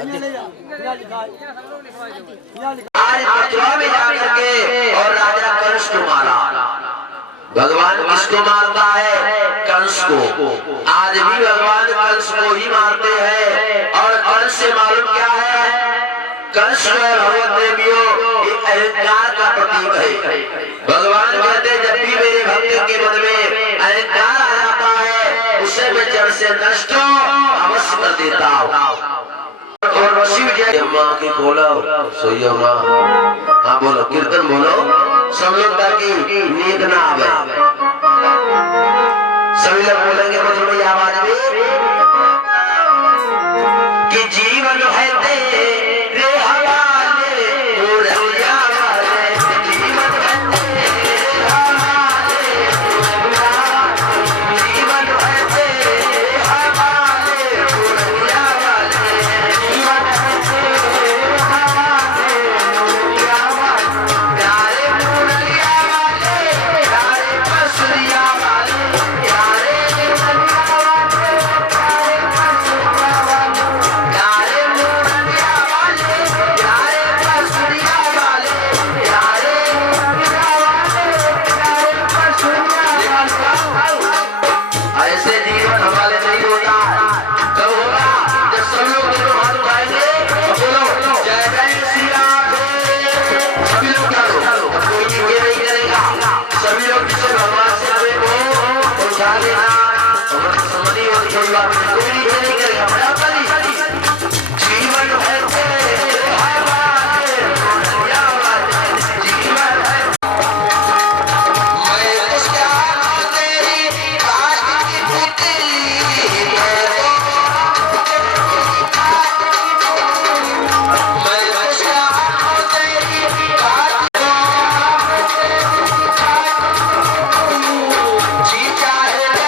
आज मथुरा में जाकर के और राजा कंस को मारा। भगवान किसको मारता है? कंस को। आज भी भगवान कंस को ही मारते हैं। और कंस से मालूम क्या है? कंस जो है भगवत देवियों एक अहंकार का प्रतीक है। भगवान कहते जब भी मेरे भक्त के मन में अहंकार आ जाता है उसे मैं जड़ से नष्ट अवश्य कर देता हूँ। और शिव जय माँ की बोलो सोइयो माँ। हाँ बोलो, कीर्तन बोलो सब लोग ताकि नींद ना आवे। सभी लोग बोलेंगे थोड़ी आवाज में कि जीवन है तेरे हवाले ओ रैया वाले, जीवन है तेरे हवाले, जीवन है तेरे हवाले ओ रैया वाले, जीवन है तेरे हवाले ओ रैया वाले, प्यारे मुरलिया वाले, प्यारे बसुरिया वाले, प्यारे मुरलिया वाले, प्यारे बसुरिया वाले, प्यारे मुरलिया वाले, प्यारे बसुरिया वाले, प्यारे मुरलिया वाले, प्यारे बसुरिया वाले। ऐसे जीवन हमारे नहीं होता। कब होगा? जब सब लोग दोनों हाथ उठाएंगे और बोलो जय जय श्री राम। सभी लोग करो, कोई ये नहीं करेगा। सभी लोग जिसे भगवान से हमें को पहुंचा देना और समझी और कोई बात कोई नहीं करेगा। बड़ा बड़ी जीवन है तेरे हवाले दुनिया वाले, जीवन है मैं उसका तेरी आज की पुतली मैं उसका तेरी आज जी चाहे जीवन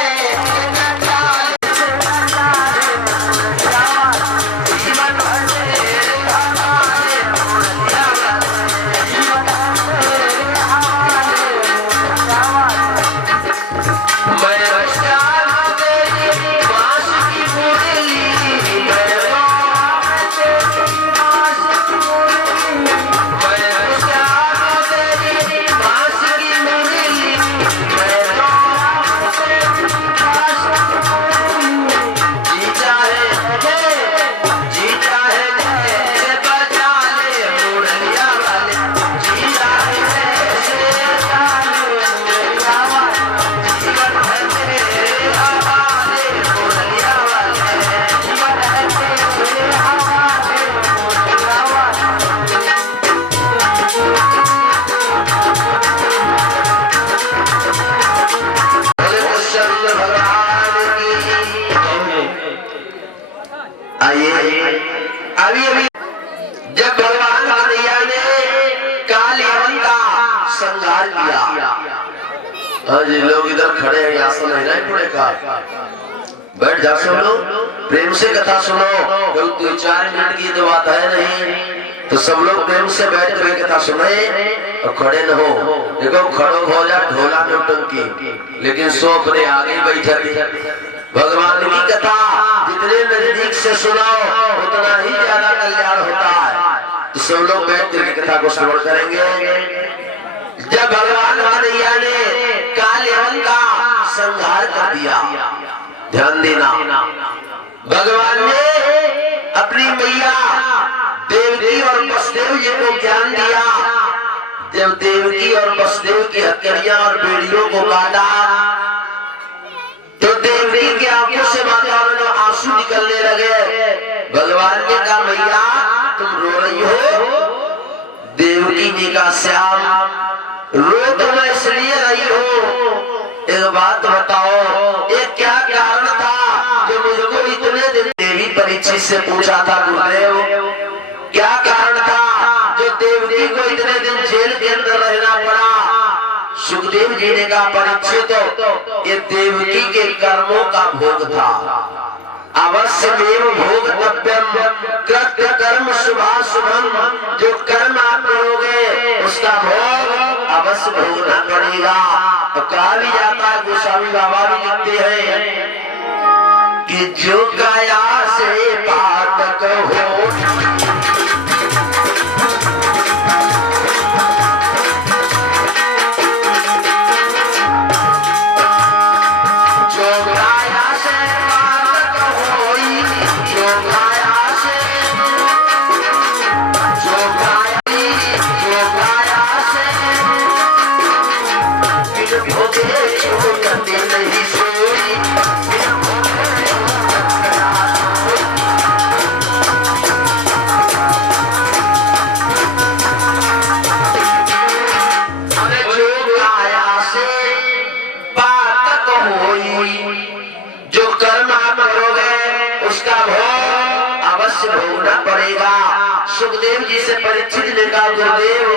मैं उसका तेरी बांस की मुरली मैं उसका तेरी बांस की मुरली जी चाहे बजा ले मुरलिया वाले, जी चाहे बजा ले मुरलिया वाले, जीवन है तेरे हवाले मुरलिया वाले, जीवन है तेरे हवाले मुरलिया वाले। बोले कृष्ण भगवान की। आइए अभी अभी जब भगवान कन्हैया ने काल यवन का संहार किया। हाँ जी, लोग इधर खड़े हैं, आसन हिलाए पड़ेगा। बैठ जाओ सब लोग, प्रेम से कथा सुनो। कोई 2-4 मिनट की तो बात है नहीं, तो सब लोग प्रेम से बैठ कर कथा सुने और खड़े न हो। देखो खड़ो हो जा ढोला नौटंकी, लेकिन सो अपने आगे बैठे। भगवान की कथा जितने नजदीक से सुनो उतना ही ज्यादा कल्याण होता है। तो सब लोग बैठ कर कथा को श्रवण करेंगे। जब भगवान कन्हैया ने काल यवन का संहार कर दिया, ध्यान देना, भगवान ने अपनी मैया देवकी और वसुदेव जी को ज्ञान दिया। जब देवकी और वसुदेव की हथकड़ियां और बेड़ियों को काटा तो देवकी की आंखों से माता में आंसू निकलने लगे। भगवान ने कहा मैया तुम रो रही हो? देवकी जी का श्याम रो तो मैं इसलिए रही हो, एक बात बताओ ये क्या कारण था जो मुझको इतने दिन देवी परीक्षित से पूछा था गुरुदेव, क्या कारण था जो देवकी को इतने दिन जेल के अंदर रहना पड़ा? सुखदेव जी ने कहा परीक्षित ये देवकी के कर्मों का भोग था। अवश्य देव भोग तव्यम कृत्य कर्म शुभाशुभम, जो कर्म आप करोगे उसका भोग अवश्य भोगना पड़ेगा। तो कहा भी जाता है, गोस्वामी बाबा भी लिखते हैं कि जो काया से पातक हो, भोगना पड़ेगा। सुखदेव जी से परीक्षित ने कहा गुरुदेव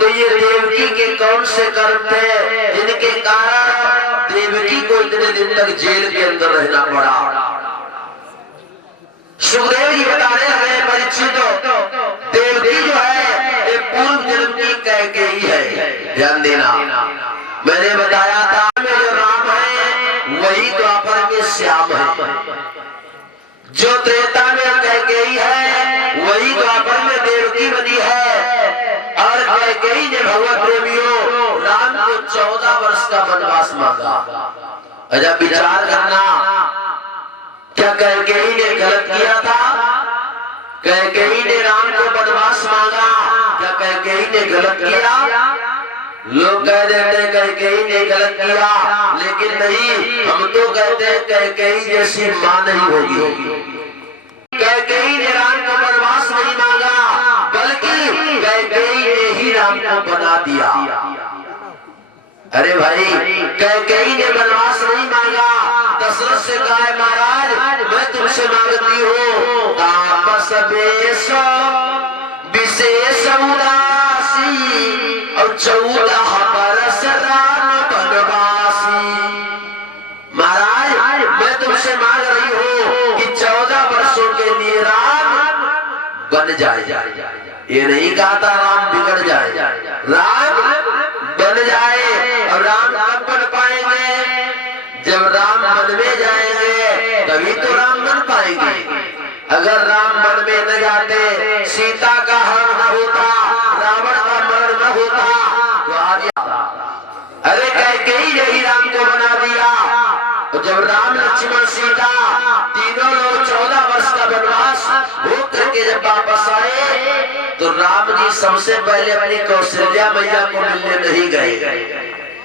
तो ये देवकी के कौन से कर्म थे जिनके कारण देवकी को इतने दिन तक जेल के अंदर रहना पड़ा। सुखदेव जी बताने लगे परीक्षित देवकी जो है ये पूर्व जन्म की कैकेयी है। ध्यान देना, मैंने बताया था जो राम है वही द्वापर में श्याम है, जो त्रेता में कैकेयी है वही द्वापर में देवकी बनी है। और कैकेयी ने भगवत प्रेमियों राम को 14 वर्ष का वनवास मांगा। अच्छा विचार करना, क्या कैकेयी ने गलत किया था? कैकेयी ने राम को वनवास मांगा, क्या कैकेयी ने गलत किया? लोग कह देते हैं कैकेयी ने गलत किया, लेकिन नहीं, हम तो कहते हैं कैकेयी जैसी मां नहीं होगी। कैकेयी ने राम को वनवास नहीं मांगा, बल्कि कैकेयी ने ही राम को बना दिया। अरे भाई, कैकेयी ने वनवास नहीं मांगा, दशरथ से कहा महाराज मैं तुमसे मांगती हूँ तापस वेश विशेष उदासी और 14 बरस राम वनवासी। महाराज मैं तुमसे मांग रही हूँ कि 14 वर्षों के लिए राम बन जाए। ये नहीं कहा था राम बिगड़ जाए, राम बन जाए। और राम कब बन पाएंगे? जब राम वन में जाएंगे तभी तो राम बन पाएंगे। अगर राम वन में न जाते, सीता का हरण न होता, रावण का मरण न होता तो आज अरे कैकेयी यही राम को बना दिया। तो जब राम लक्ष्मण सीता तीनों लोग 14 वर्ष का वनवास हो करके जब वापस आए तो राम जी सबसे पहले अपनी कौशल्या मैया को मिलने नहीं गए।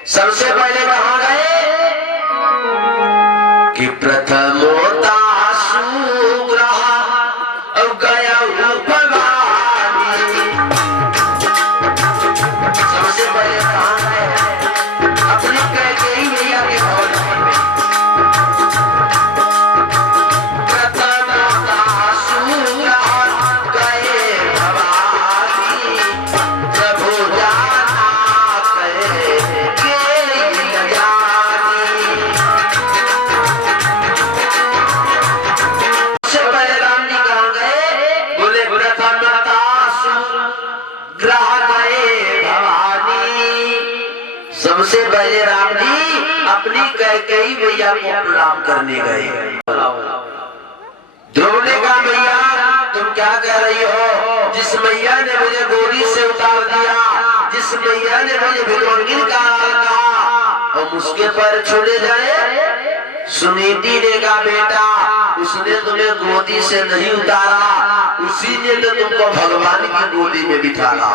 सबसे पहले कहाँ गए कि प्रथमोता सुग्रह और गया भवानी। सबसे पहले कहाँ गए? अपनी कैकेयी मैया के भवन में। प्रथमोता सुग्रह गए भवानी, प्रभु जाना कहे के जानी। सबसे पहले राम जी कहाँ गए? बोले प्रथमोता सुग्रह गए भवानी। सबसे पहले राम जी अपनी कैकेयी मैया को प्रणाम करने गए। ध्रुव ने कहा मैया तुम क्या कह रही हो? जिस मैया ने मुझे गोदी से उतार दिया, जिस मैया ने मुझे भिखमंगिन का कहा और उसके पैर छोड़े जाए। सुनीति ने कहा बेटा उसने तुम्हें गोदी से नहीं उतारा, उसी ने तो तुमको भगवान की गोदी में बिठाया।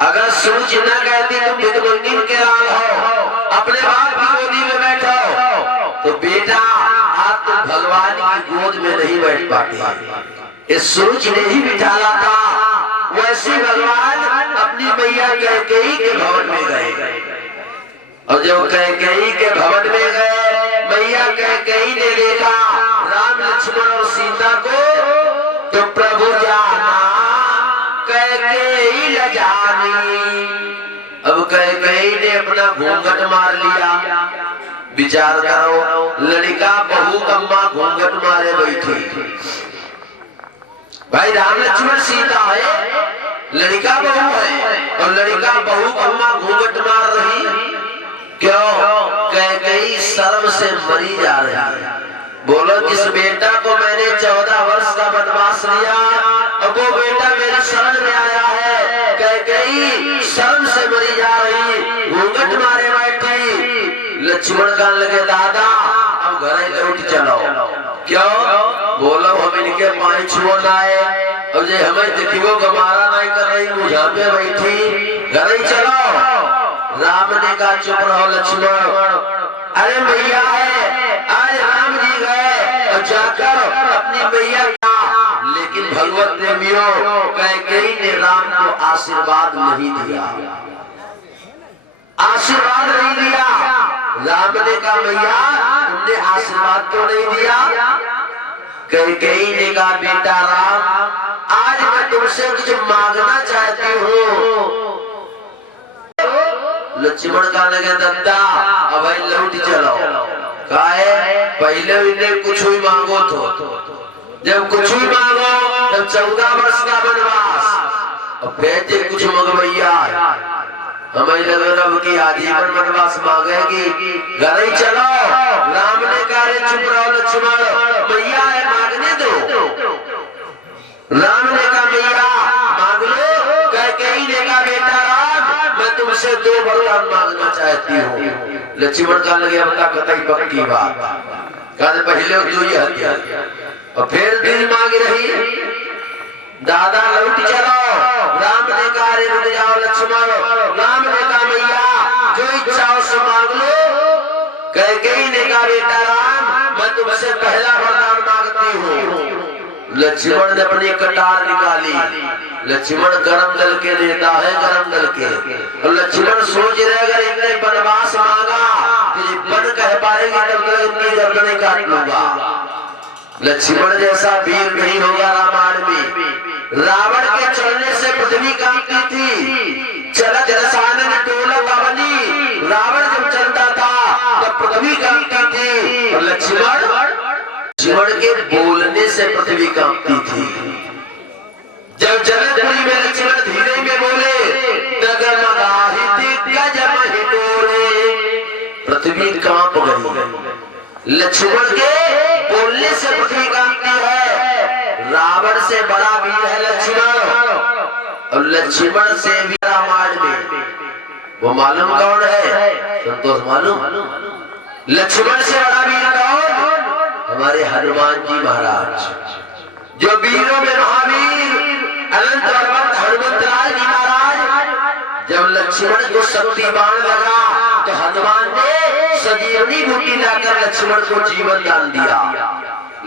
अगर सूच न कहती तुम भिखमंगिन के लाल हो, अपने बाप की गोदी में बैठो, तो बेटा आप तो भगवान की गोद में नहीं बैठ पाते। इस सूच ने ही बिठाया था। वैसे भगवान अपनी मैया कैकेयी के भवन में गए। और जब कैकेयी के भवन में गए, मैया कैकेयी ने देखा राम लक्ष्मण और सीता को, तो प्रभु जाना कैकेयी ल जानी। अब कैकेयी ने अपना घूंघट मार लिया। विचार करो, लड़का बहू कम्मा घूंघट मारे बैठी। भाई राम लक्ष्मण सीता है, लड़का बहू है, और लड़का बहू कम्मा घूंघट मार रही। क्यों? कैकेयी शर्म से मरी जा रही है। बोलो जिस बेटा को मैंने 14 वर्ष का वनवास लिया और वो बेटा मेरे शरण में आया है, कैकेयी शर्म से मरी जा रही, घूंघट मारे बैठी। लक्ष्मण कहने लगे दादा अब घर लौट चलो। क्यों? बोलो हम इनके पानी छुओ ना है और जे हमें देखियो गमारा नहीं कर रही, मुझा पे बैठी, घर ही चलो। राम ने कहा चुप रहो लक्ष्मण, अरे मैया है, आज राम जी गए और जाकर अपनी मैया का, लेकिन भगवत प्रेमियों कैकेयी ने राम को आशीर्वाद नहीं दिया, आशीर्वाद नहीं दिया। राम ने कहा मैया तुमने आशीर्वाद क्यों नहीं दिया? कैकेयी ने कहा बेटा राम आज मैं तुमसे कुछ मांगना चाहती हूँ। लक्ष्मण का लगे दद्दा अब लौट चलो। काहे? पहले इन्हें कुछ ही मांगो तो, जब कुछ ही मांगो तब 14 वर्ष का वनवास और फिर कुछ मंगवैया हमें लगे रब की आजीवन वनवास मांगेगी, घर ही चलो। राम ने कहा चुप रहो लक्ष्मण, मैया है मांगने दो। राम ने कहा मैया मांग लो। कैकेयी ने कहा बेटा राम मैं तुमसे 2 वरदान मांगना चाहती हूँ। लक्ष्मण का लगे अब तक कतई पक्की बात, कहते पहले जो ये हत्या और फिर दिल मांग रही, दादा लौट चलो। राम ने कहा रे रुक जाओ लक्ष्मण। राम ने कहा मैया जो इच्छा हो सो मांग लो। कैकेयी ने कहा बेटा राम मैं तुमसे पहला वरदान मांगती हूँ। लक्ष्मण ने अपनी कटार निकाली, लक्ष्मण गरम दल के नेता है, गरम दल के, और लक्ष्मण सोच रहे अगर इनने वनवास मांगा तो बन कह पाएगी तब तक इनकी गर्दनें काट लूंगा। लक्ष्मण जैसा वीर नहीं होगा रामायण में। रावण के चलने से पृथ्वी कांपती थी, चलत रसायन डोलक अवनी, रावण जब चलता था तब पृथ्वी कांपती थी और लक्ष्मण के बोलने से पृथ्वी कांपती थी। जब जनकपुरी में लक्ष्मण धीरे में बोले पृथ्वी कांप गई। लक्ष्मण के बोलने से पृथ्वी कांपती है। रावण से बड़ा वीर है लक्ष्मण और लक्ष्मण से भी रामायण में वो मालूम कौन है? संतोष मालूम? लक्ष्मण से बड़ा वीर कौन? हमारे हनुमान जी महाराज, जो वीरों में महावीर अनंत हनुमंतराय जी महाराज। जब लक्ष्मण को शक्तिबाण लगा तो हनुमान ने संजीवनी बूटी लाकर लक्ष्मण को जीवन दान दिया।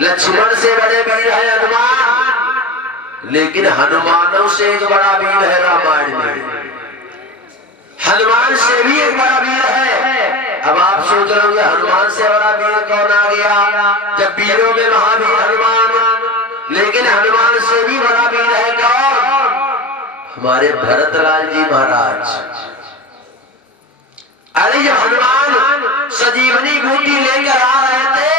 लक्ष्मण से बड़े वीर है हनुमान, लेकिन हनुमानों से एक बड़ा वीर है रामायण में। हनुमान से भी एक बड़ा वीर है। अब आप सोच रहे होंगे हनुमान से बड़ा वीर कौन आ गया? जब वीरों में महावीर हनुमान, लेकिन हनुमान से भी बड़ा वीर है कौन? हमारे भरतलाल जी महाराज। अरे जब हनुमान संजीवनी बूटी लेकर आ रहे थे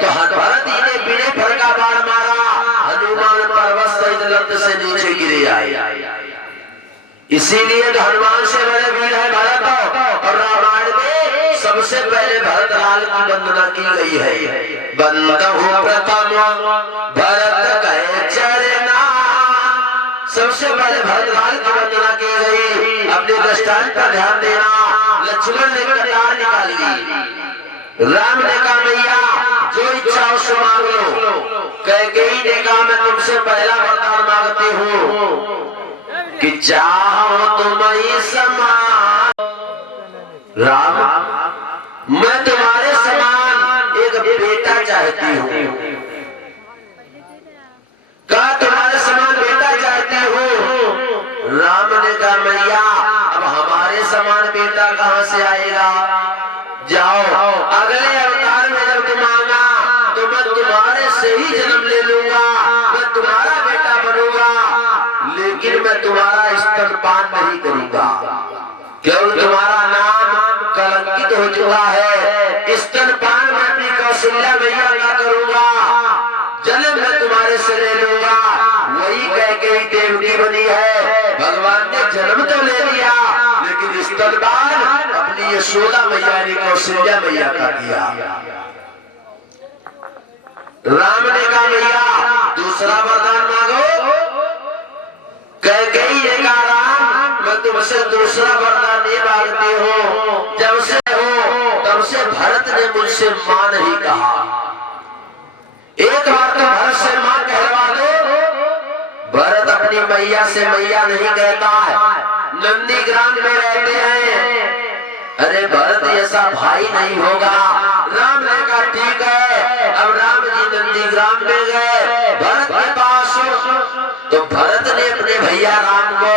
तो भरत जी ने बिने फर का बाण मारा, हनुमान पर्वत सहित लत से नीचे गिरे आए। इसीलिए तो हनुमान से बड़े वीर है भरत। और रामायण में सबसे पहले भरतलाल की वंदना की गई है। बंदहु प्रथम भरत कहे चरना, सबसे पहले भरतलाल की वंदना की गई। अपने दृष्टांत पर ध्यान देना। लक्ष्मण ने कटार निकाल ली। राम ने कहा मैया जो इच्छा हो सो मांग लो। कैकेयी ने कहा मैं तुमसे पहला वरदान मांगती हूँ कि चाहो तुम्हें समान। राम मैं तुम्हारे समान एक बेटा चाहती हूँ। कहा तुम्हारे समान बेटा चाहती हूँ। राम ने कहा मैया अब हमारे समान बेटा कहाँ से आएगा? जाओ अगले अवतार में जब तुम आना तो मैं तुम्हारे से ही जन्म ले लूंगा, मैं तुम्हारा बेटा बनूंगा, लेकिन मैं तुम्हारा स्तनपान नहीं करूंगा, क्योंकि तुम्हारा नाम कलंकित हो चुका है। स्तनपान में अपनी कौशल्या मैया का करूंगा, जन्म मैं तुम्हारे से ले लूंगा। वही कैकेयी देवकी बनी है। भगवान ने जन्म तो ले लिया लेकिन स्तनपान अपनी यशोदा मैया ने कौशल्या मैया का किया। राम ने कहा भैया दूसरा वरदान मांगो। कैकेयी ने कहा राम मैं तुमसे दूसरा वरदान नहीं मांगती हूँ, जब से हो तब से भरत ने मुझसे मां नहीं कहा, एक बार तो भरत से मां कहवा दो। भरत अपनी मैया से मैया नहीं कहता है, नंदीग्राम में रहते हैं। अरे भरत ऐसा भाई नहीं होगा। राम ने कहा ठीक है। अब राम जी नंदीग्राम में गए भरत के पास, तो भरत ने अपने भैया राम को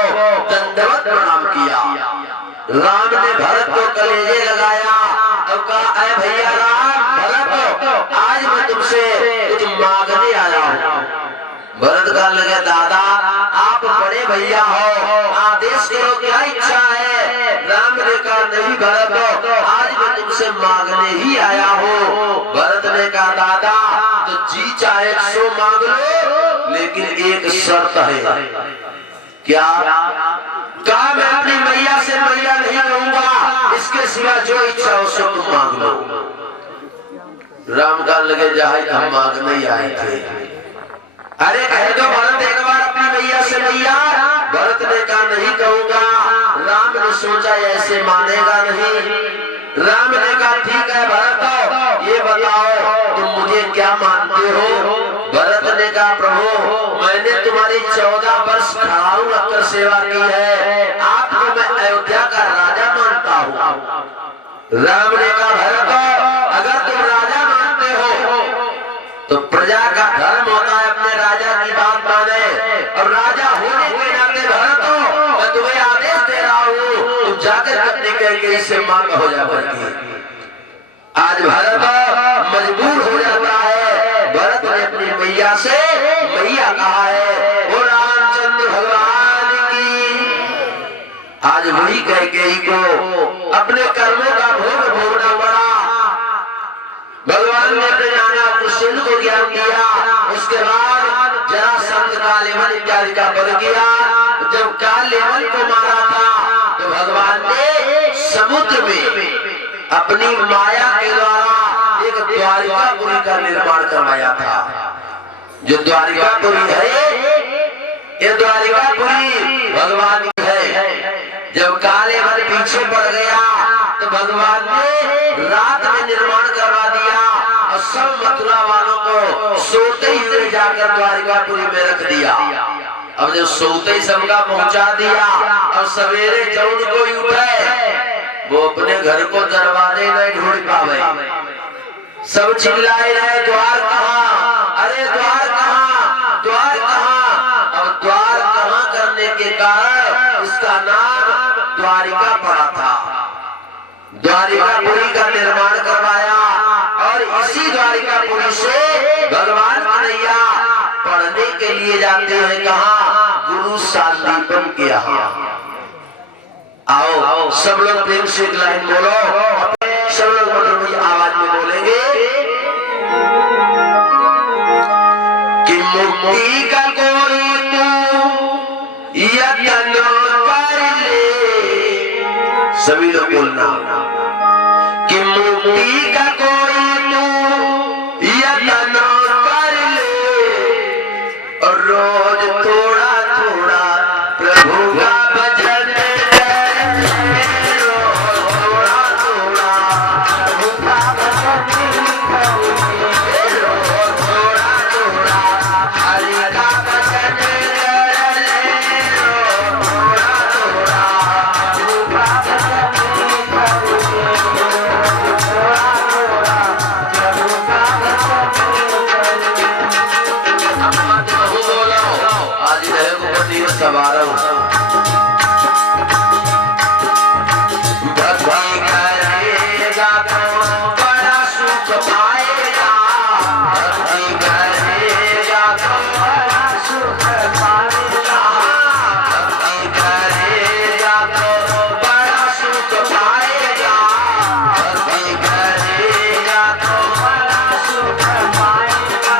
दंडवत प्रणाम किया। राम ने भरत को कलेजे लगाया और कहा अरे भैया राम भरत आज मैं तुमसे कुछ मांगने आया हूँ। भरत कहने लगे दादा आप बड़े भैया हो, आदेश करो क्या इच्छा है। राम ने कहा नहीं भरत आज मैं तुमसे मांगने ही आया हूँ। भरत ने कहा दादा तो जी चाहे सो मांग लो, लेकिन एक शर्त है। क्या? कहा मैं अपनी मैया से मैया नहीं कहूंगा, इसके सिवा जो इच्छा हो सो तुम मांग लो। राम कहने लगे जहां हम मांगने ही आए थे। अरे कह दो भरत एक बार अपनी मैया से मैया। भरत ने कहा नहीं कहूंगा। राम ने सोचा ऐसे मानेगा नहीं। राम ने कहा ठीक है भरत ये बताओ तुम मुझे क्या मानते हो। भरत ने कहा प्रभु मैंने तुम्हारी 14 वर्ष खड़ाऊ रखकर सेवा की है, आपको मैं अयोध्या का राजा मानता हूँ। राम ने कहा भरत अगर तुम राजा मानते हो तो प्रजा का धर्म होता है अपने राजा की बात माने, और राजा होने के नाते भरत मैं तुम्हें आदेश दे रहा हूँ तुम जाकर अपनी कैकेयी से मांग हो जा भरती। आज भरत मजबूर हो जाता है। भरत ने अपनी मैया से मैया कहा है। वो रामचंद्र भगवान की आज वही कैकेयी को अपने कर्मों का भोग भोगना पड़ा। भगवान ने अपने नाना कुशल को ज्ञान दिया। उसके बाद जरासंध कालेवन इत्यादि का वध किया। जब कालेवन को मारा था तो भगवान ने समुद्र में अपनी माया के द्वारा एक द्वारिकापुरी का निर्माण करवाया था। जो द्वारिकापुरी है ये द्वारिकापुरी भगवान की है। जब कालेवन पीछे पड़ गया तो भगवान ने रात में निर्माण करवा दिया और सब मथुरा वालों को सोते हुए जाकर द्वारिकापुरी में रख दिया। अब जब सोते ही सबका पहुंचा दिया और सवेरे जब कोई उठे वो अपने घर को दरवाजे नहीं ढूंढ पावे, सब चिल्लाए रहे द्वार कहाँ, अरे द्वार कहाँ, द्वार कहाँ। अब द्वार कहाँ करने के कारण इसका नाम द्वारिका पड़ा था। द्वारिकापुरी का निर्माण करवाया और इसी द्वारिकापुरी से भगवान कन्हैया पढ़ने के लिए जाते हैं कहाँ, गुरु सांदीपन के यहाँ। आओ सब लोग प्रेम से एक लाइन बोलो, सब लोग मधुर आवाज में बोलेंगे कि मुक्ति का कोई तू यत्न कर ले। सभी लोग बोलना कि मुक्ति का कोई तू यत्न कर ले, और रोज थोड़ा थोड़ा प्रभु का भजन कर ले। रोज थोड़ा थोड़ा प्रभु का भजन कर ले। रोज थोड़ा थोड़ा हरि का भजन कर ले। रोज थोड़ा थोड़ा प्रभु का भजन कर ले। सवारों भक्ति करेगा तो बड़ा सुख पाएगा। भक्ति करेगा तो बड़ा सुख पाएगा। भक्ति करेगा तो बड़ा सुख पाएगा। भक्ति करेगा तो बड़ा सुख पाएगा।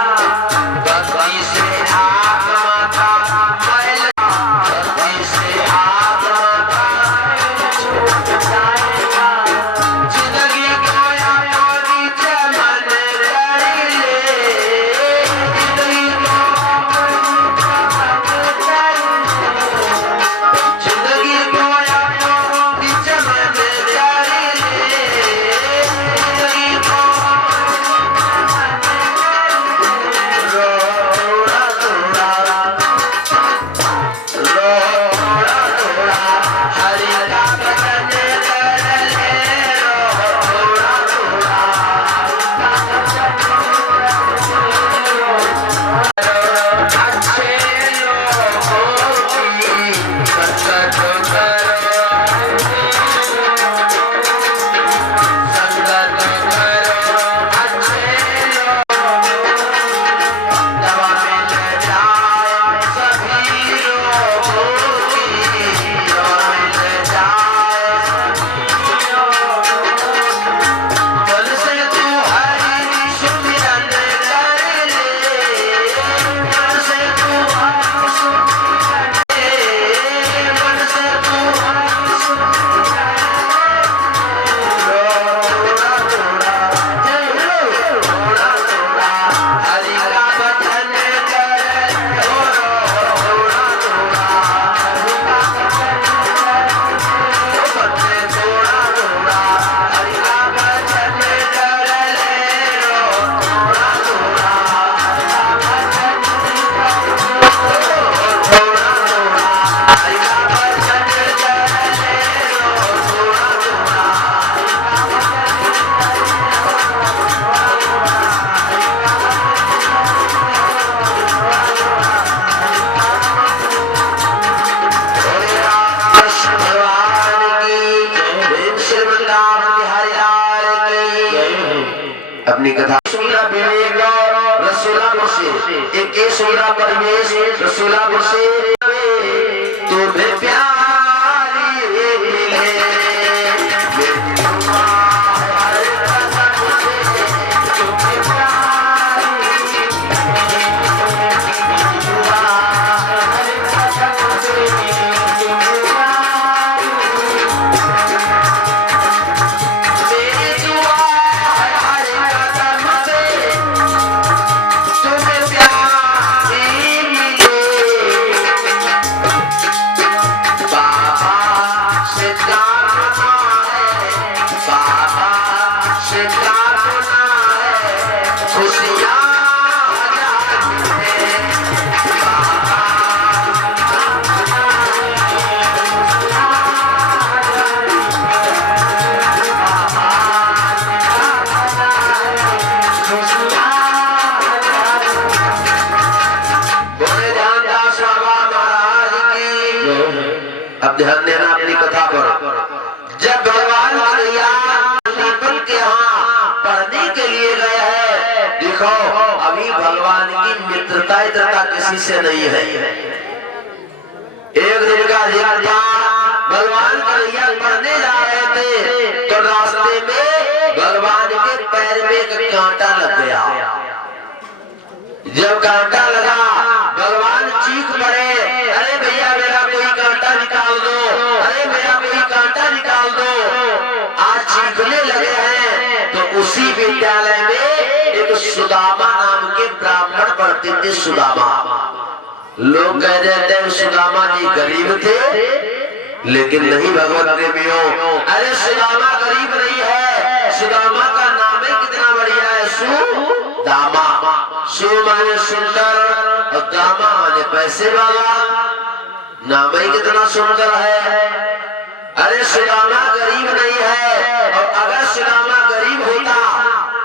भक्ति से आत्मा का मैल, भक्ति से सोलापुर से, एक के सोला परवेश सोलापुर से। तुम्हें प्यारी मिले ध्यान देना अपनी कथा पर। जब भगवान दीपक के यहाँ पढ़ने के लिए गए हैं, देखो अभी भगवान की मित्रता इत्रता किसी से नहीं है। एक दिन का भगवान कन्हैया पढ़ने जा रहे थे तो रास्ते में भगवान के पैर में एक कांटा लग गया। जब कांटा लगा भगवान चीख पड़े, अरे भैया मेरा कोई कांटा निकाल दो, अरे मेरा कोई कांटा निकाल दो। आज चीखने लगे हैं तो उसी विद्यालय में एक सुदामा नाम के ब्राह्मण पढ़ते थे। सुदामा लोग कह देते हैं सुदामा जी गरीब थे, लेकिन नहीं भगवत प्रेमियों, अरे सुदामा गरीब नहीं है, सुदामा का नाम ही कितना बढ़िया है, सुदामा। सु माने सुंदर और दामा माने पैसे वाला, नाम ही कितना सुंदर है। अरे सुदामा गरीब नहीं है, और अगर सुदामा गरीब होता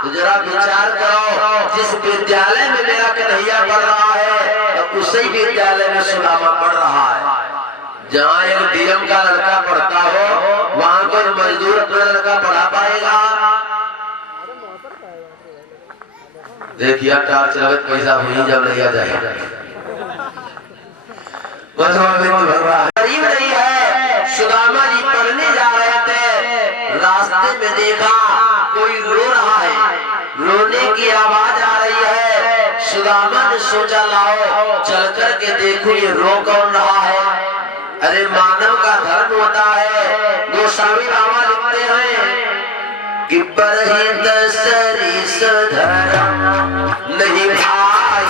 तो जरा विचार करो, जिस विद्यालय में मेरा कन्हैया पढ़ रहा है तो उसी विद्यालय में सुदामा पढ़ रहा है। जहाँ एक डीएम का लड़का पढ़ता हो वहाँ कोई मजदूर अपना लड़का पढ़ा पाएगा? देखिए टार्च लगत पैसा वहीं जब लिया जाएगा। गरीब नहीं है। सुदामा जी पढ़ने जा रहे थे, रास्ते में देखा कोई रो रहा है, रोने की आवाज आ रही है। सुदामा ने सोचा लाओ चल कर के देखो ये रो कौन रहा है। अरे मानव का धर्म होता है, गोस्वामी बाबा लिखते हैं कि परहित सरिस धर्म नहीं भाई,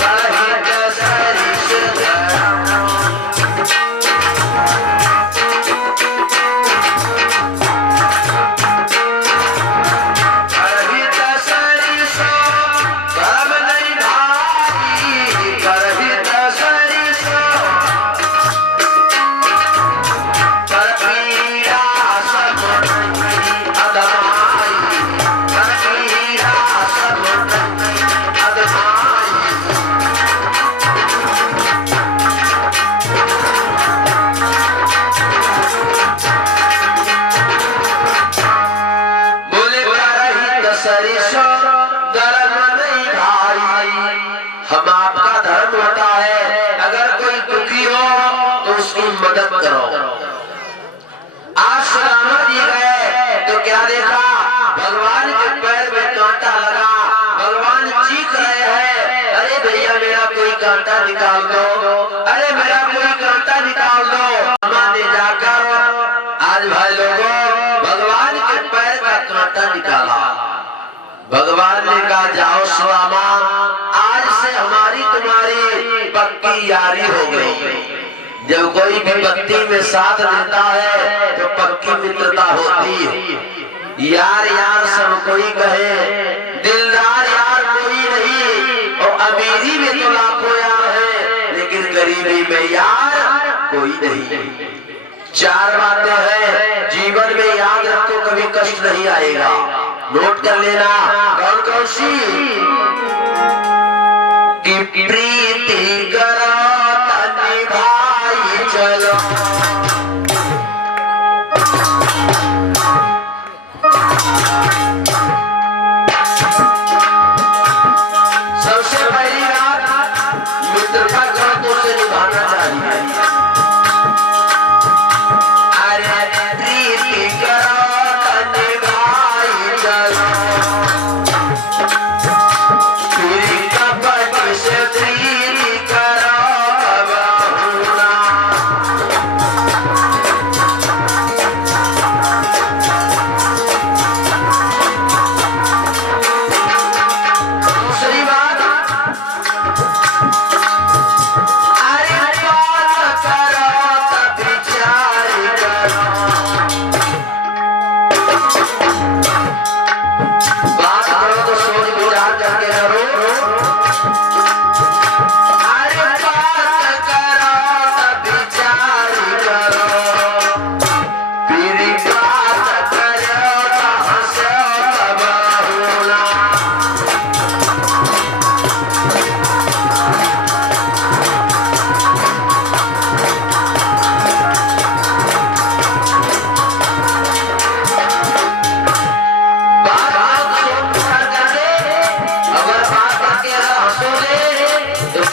परहित सरिस धर्म। परहित सरिस धर्म नहीं भाई, परहित सरिस हम आपका धर्म होता है, अगर कोई दुखी हो तो उसकी मदद करो। आज सुदामा जी गए तो क्या देखा, भगवान के पैर में कांटा लगा। भगवान चीख रहे हैं, अरे भैया मेरा कोई कांटा निकाल दो, अरे मेरा कोई कांटा निकाल दो। ने जाकर आज भाई लोगों भगवान के पैर का कांटा निकाला। भगवान ने कहा जाओ सुदामा, आज से हमारी तुम्हारी पक्की यारी हो गई। जब कोई विपत्ति में साथ देता है तो पक्की मित्रता होती है। यार यार सब कोई कहे, दिलदार यार कोई नहीं। और अमीरी में तो लाखों यार है, लेकिन गरीबी में यार कोई नहीं। चार बातें हैं जीवन में, याद रखो कभी कष्ट नहीं आएगा। नोट कर लेना कौन कौन सी? कि प्रीति करो तनि भाई चलो,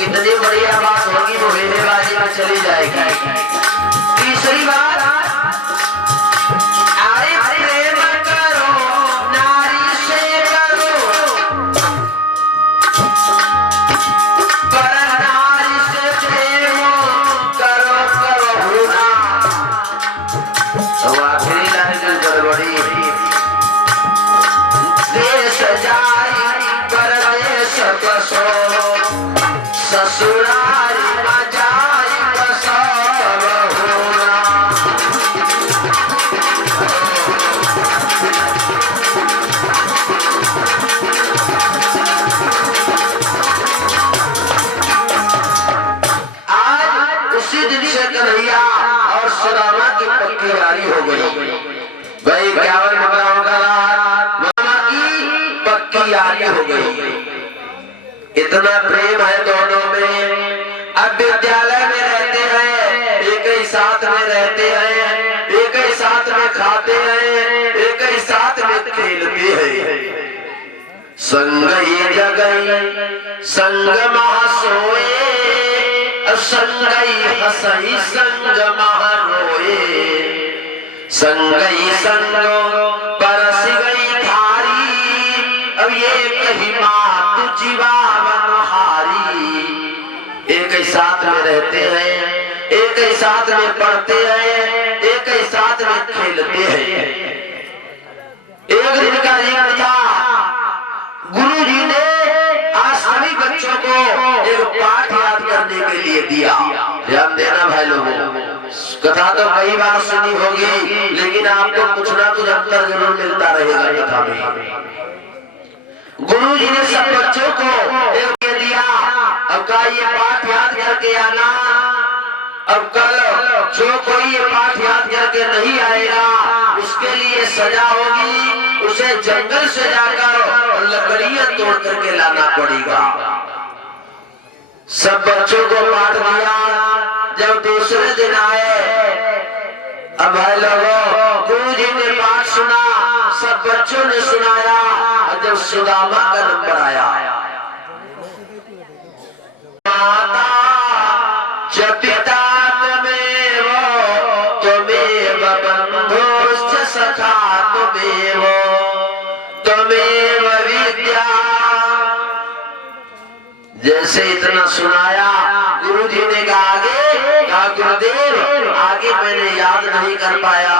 कितनी बढ़िया बात होगी वो हेलेबाजी में चली जाएगी। तीसरी बात, अरे प्रेम करो नारी से करो, पर नारी से प्रेम करो करो ना। अब आखिरी लाइन गड़बड़ी, देश जाई परदेश बसो, ससुराल में जाई बसो बहुना। आज उसी दिन से कन्हैया और सुदामा की पक्की यारी हो गई। भाई 51 नंबर का मामा की पक्की यारी हो गई। इतना प्रेम है दोनों में। अब विद्यालय में रहते हैं, एक ही साथ में रहते हैं, एक ही साथ में खाते हैं, एक ही साथ में खेलते हैं। संग ये जगई संग महासोए, संग हसई संग महारोए, संगई संगो परस गई थारी, अब ये कही मात जीवावन हारी। एक ही साथ में रहते हैं, एक ही साथ में पढ़ते हैं, एक ही साथ में खेलते हैं। एक दिन का जिक्र था, गुरु जी ने आज सभी बच्चों को एक पाठ याद करने के लिए दिया। ध्यान देना भाई लोगों, कथा तो कई बार सुनी होगी, लेकिन आपको कुछ ना कुछ अंतर जरूर मिलता रहेगा कथा में। गुरु जी ने सब बच्चों को एक दिया, अब का ये पाठ याद करके आना। अब कल जो कोई ये पाठ याद करके नहीं आएगा उसके लिए सजा होगी, उसे जंगल से जाकर लकड़ियां तोड़ करके लाना पड़ेगा। सब बच्चों को पाठ दिया। जब दूसरे दिन आए, अब भाई लोगों गुरु जी ने पाठ सुना, सब बच्चों ने सुनाया। जब सुदामा का नंबर आया, माता च पिता त्वमेव त्वमेव बन्धुश्च सखा त्वमेव त्वमेव विद्या। जैसे इतना सुनाया, गुरु जी ने कहा आगे, कहा गुरुदेव आगे मैंने याद नहीं कर पाया।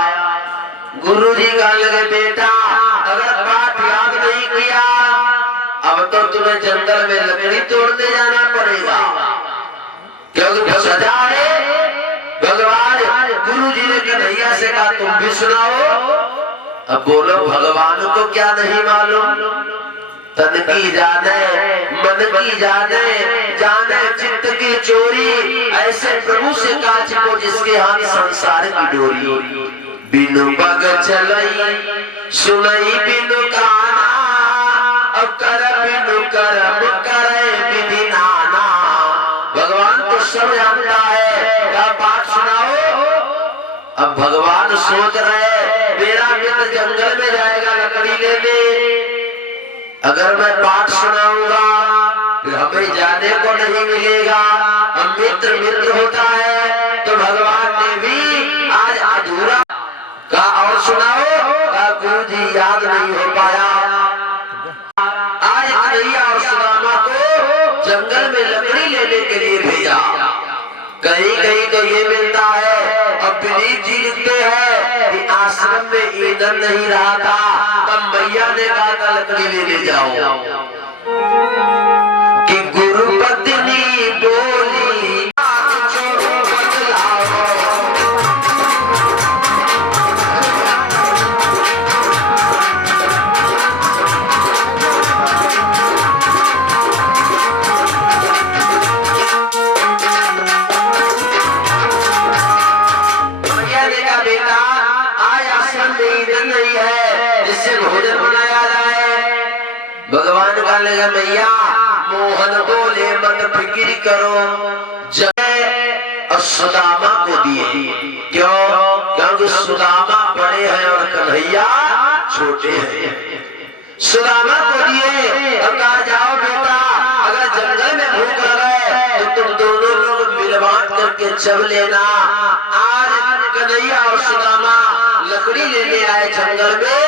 गुरु जी कहने लगे बेटा अगर पाठ याद नहीं किया अब तो तुम्हें जंगल में लकड़ी तोड़ने जाना पड़ेगा, क्योंकि सजा है। भगवान गुरु जी ने कन्हैया से कहा तुम भी सुनाओ। अब बोलो भगवान को क्या नहीं मालूम, तन की जाने मन की जाने जाने चित्त की चोरी, ऐसे प्रभु से काज को जिसके हाथ संसार की डोरी। बिनु पग चलई सुनई बिनु काना, अब कर बिनु करम करे विधि नाना। भगवान तो सब जानता है, क्या पाठ सुनाओ। अब भगवान सोच रहे मेरा मित्र जंगल में जाएगा लकड़ी लेने, अगर मैं पाठ सुनाऊंगा फिर हमें जाने को नहीं मिलेगा। अब मित्र मित्र होता है, तो भगवान ने भी आज अधूरा का और सुनाओ। गुरु जी याद नहीं हो पाया। आज कन्हैया और सुदामा को जंगल में लकड़ी लेने के लिए भेजा। कहीं कहीं तो ये मिलता है, अब विनीत जी लिखते हैं कि आश्रम में ईंधन नहीं रहा था, तब मैया ने कहा लकड़ी ले जाओ। कि गुरु पत्नी बोली लगा मैया मोहन बोले मत फिक्र करो, जय सुदामा को दिए। क्यों? क्योंकि सुदामा बड़े हैं और कन्हैया छोटे हैं। सुदामा को दिए और कहा जाओ बेटा अगर जंगल में भूख लगे सब लेना। आज कन्हैया और सुदामा लकड़ी लेने आए जंगल में,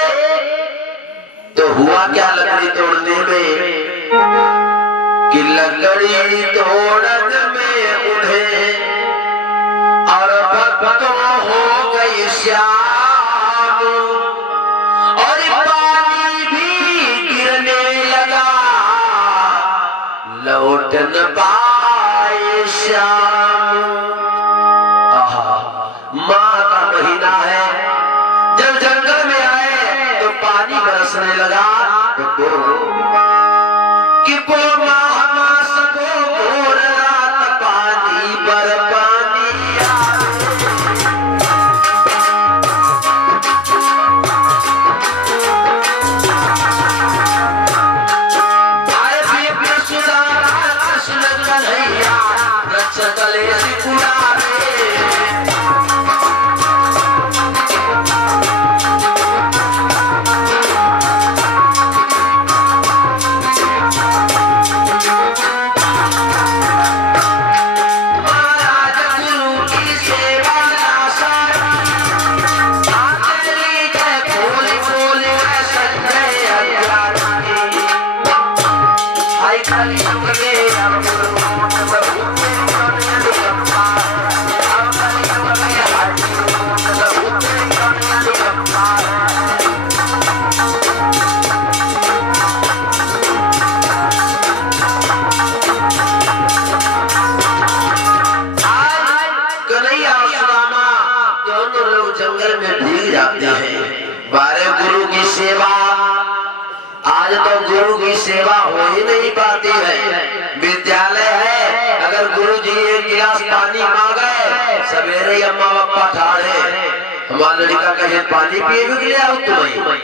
तो हुआ क्या लकड़ी तोड़ने में कि लकड़ी तोड़ने में उन्हें और भक्तों हो गई श्याम, और पानी भी गिरने लगा, लौट न पाए श्याम। आहा, माँ का महीना है, जब जंगल में आए तो पानी बरसने लगा, तो कि वो मास को घोर रात पानी पर पानी आए भी सुदामा कृष्ण कन्हैया रच तले सिकुड़ावे। जंगल में भीग जाते हैं, बारे गुरु की सेवा। आज तो गुरु की सेवा हो ही नहीं पाती है। विद्यालय है, अगर गुरु जी एक गिलास पानी मांगे, सवेरे अम्मा पापा ठाड़े, हमारा लड़का कहे पानी पिए भी ले आओ तुम्हें,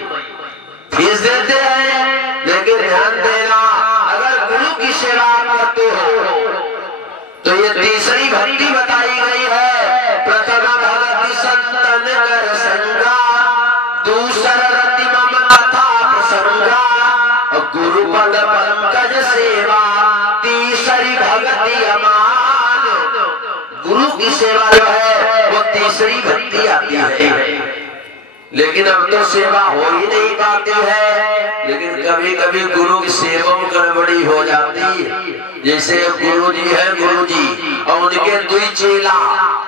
फीस देते हैं। लेकिन ध्यान देना, अगर गुरु की सेवा करते हो तो ये तीसरी भक्ति बताई गई है। प्रथम भक्ति संतन कर संगा, दूसरा रति मम कथा प्रसंगा, गुरु पद पंकज सेवा, तीसरी भक्ति अमान। गुरु की सेवा जो है वो तीसरी भक्ति आती है। लेकिन अब तो सेवा हो ही नहीं पाती है। लेकिन कभी कभी गुरु की सेवा में गड़बड़ी हो जाती। जैसे गुरु जी है, गुरु जी और उनके दुई चेला,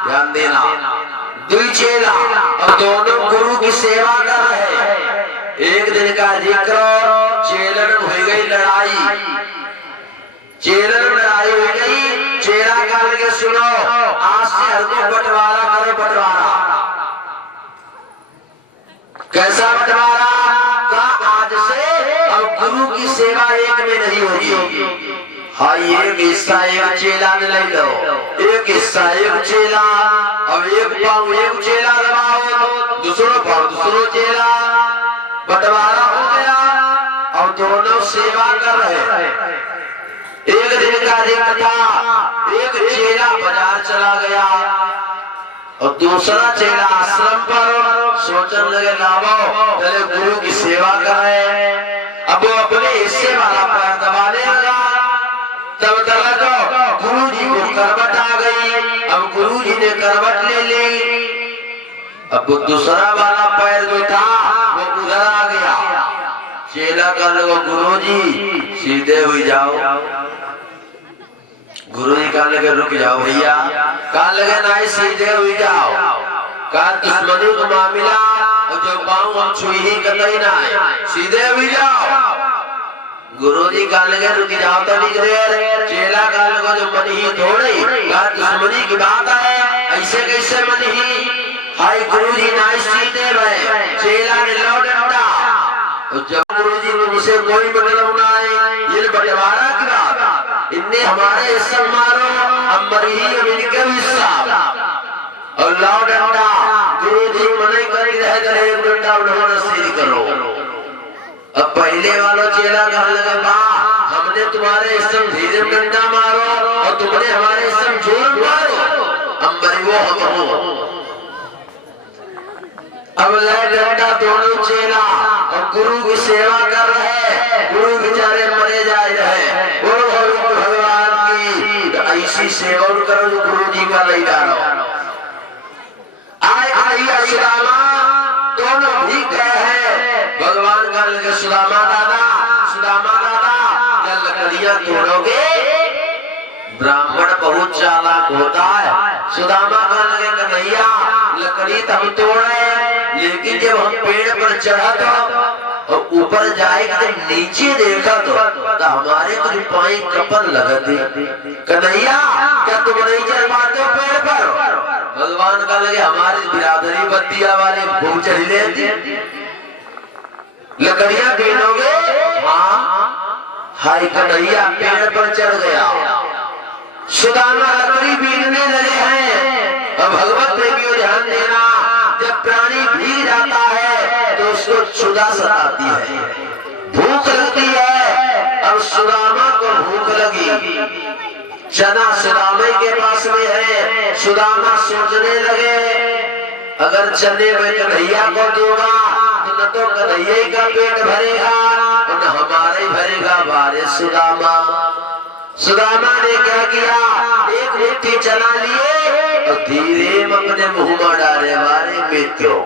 ध्यान देना, दुई चेला और दोनों गुरु की सेवा कर रहे हैं। एक दिन का जिक्र, चेलन हो गई लड़ाई, चेलन लड़ाई हो गई। चेला कह लगे सुनो, आज से हर को बंटवारा करो, बंटवारा। कैसा बंटवारा? का आज से अब गुरु की सेवा एक में नहीं होगी। हाँ, एक हिस्सा एक चेला ने ले लो, एक हिस्सा एक चेला, अब एक पाँव एक चेला दबाओ, दूसरों पाँव दूसरों चेला, बंटवारा हो गया और दोनों सेवा कर रहे। एक दिन का दिन था, एक चेला बाजार चला गया और दूसरा चेला आश्रम पर। सोचने लगे लाभो पहले गुरु की सेवा करे, अब वो अपने हिस्से वाला पैर दबाने लगा। तब तक गुरु जी को करवट आ गई। अब गुरु जी ने करवट ले ली, अब वो दूसरा वाला पैर जो था वो उधर आ गया। चेला कहने लगा गुरु जी सीधे हुई जाओ। गुरु जी कहने लगे रुक जाओ भैया, कहने लगे नहीं सीधे हुई जाओ, कहा दुश्मनी का मामला और जो पाँव हम छुई ही कतई ना है, सीधे हुई जाओ। गुरु जी कहने लगे रुक जाओ तो नहीं देर। चेला कहने लगा जो मन ही थोड़ी, कहा दुश्मनी की बात है, ऐसे कैसे मन ही। हाय गुरु जी ना सीधे भय। चेला ने लौट डंडा, जब गुरु जी ने मुझसे कोई मतलब ना है, ये बंटवारा की बात, इनने हमारे हिस्सा मारो, हम मरी ही इनके हिस्सा और लाओ डंडा। गुरु जी मना करी रह गए, एक डंडा उन्होंने सीधी करो। अब पहले वालों चेला कहने लगा बा हमने तुम्हारे हिस्सा धीरे डंडा मारो और तुमने हमारे हिस्सा जोर मारो, हम मरी वो हम हो। अब लाए डंडा दोनों चेला और गुरु की सेवा कर रहे। गुरु बेचारे मरे जा रहे। बोलो भगवान की ऐसी सेवा करो जो गुरु जी का नहीं डालो। लकड़ियां तोड़ोगे। ब्राह्मण बहुत चालाक होता है। सुदामा कहने लगे कन्हैया लकड़ी तो हम तोड़े, लेकिन जब हम पेड़ पर चढ़ा तो और ऊपर जाएगा तो नीचे देखा तो हमारे कुछ पाई कपन लगती। कन्हैया क्या तुम नहीं चढ़ पाते हो पेड़ पर? भगवान का लगे हमारी बिरादरी बत्तिया वाले भूख चढ़ी लेती, लकड़ियां बीनोगे। हाँ हाय कन्हैया पेड़ पर चढ़ गया। सुदामा लकड़ी बीनने लगे हैं। और भगवत प्रेमियों ध्यान देना, जब प्राणी भीग जाता है तो उसको क्षुधा सताती है, भूख लगती है। अब सुदामा को भूख लगी, चना सुदामे के पास में है। सुदामा सोचने लगे अगर चने में कन्हैया को दूंगा तो न तो कन्हैया का पेट भरेगा और न हमारा ही भरेगा। बारे सुदामा ने क्या किया, एक मुट्ठी चना लिए और धीरे अपने मुंह में डाले मारे मित्रों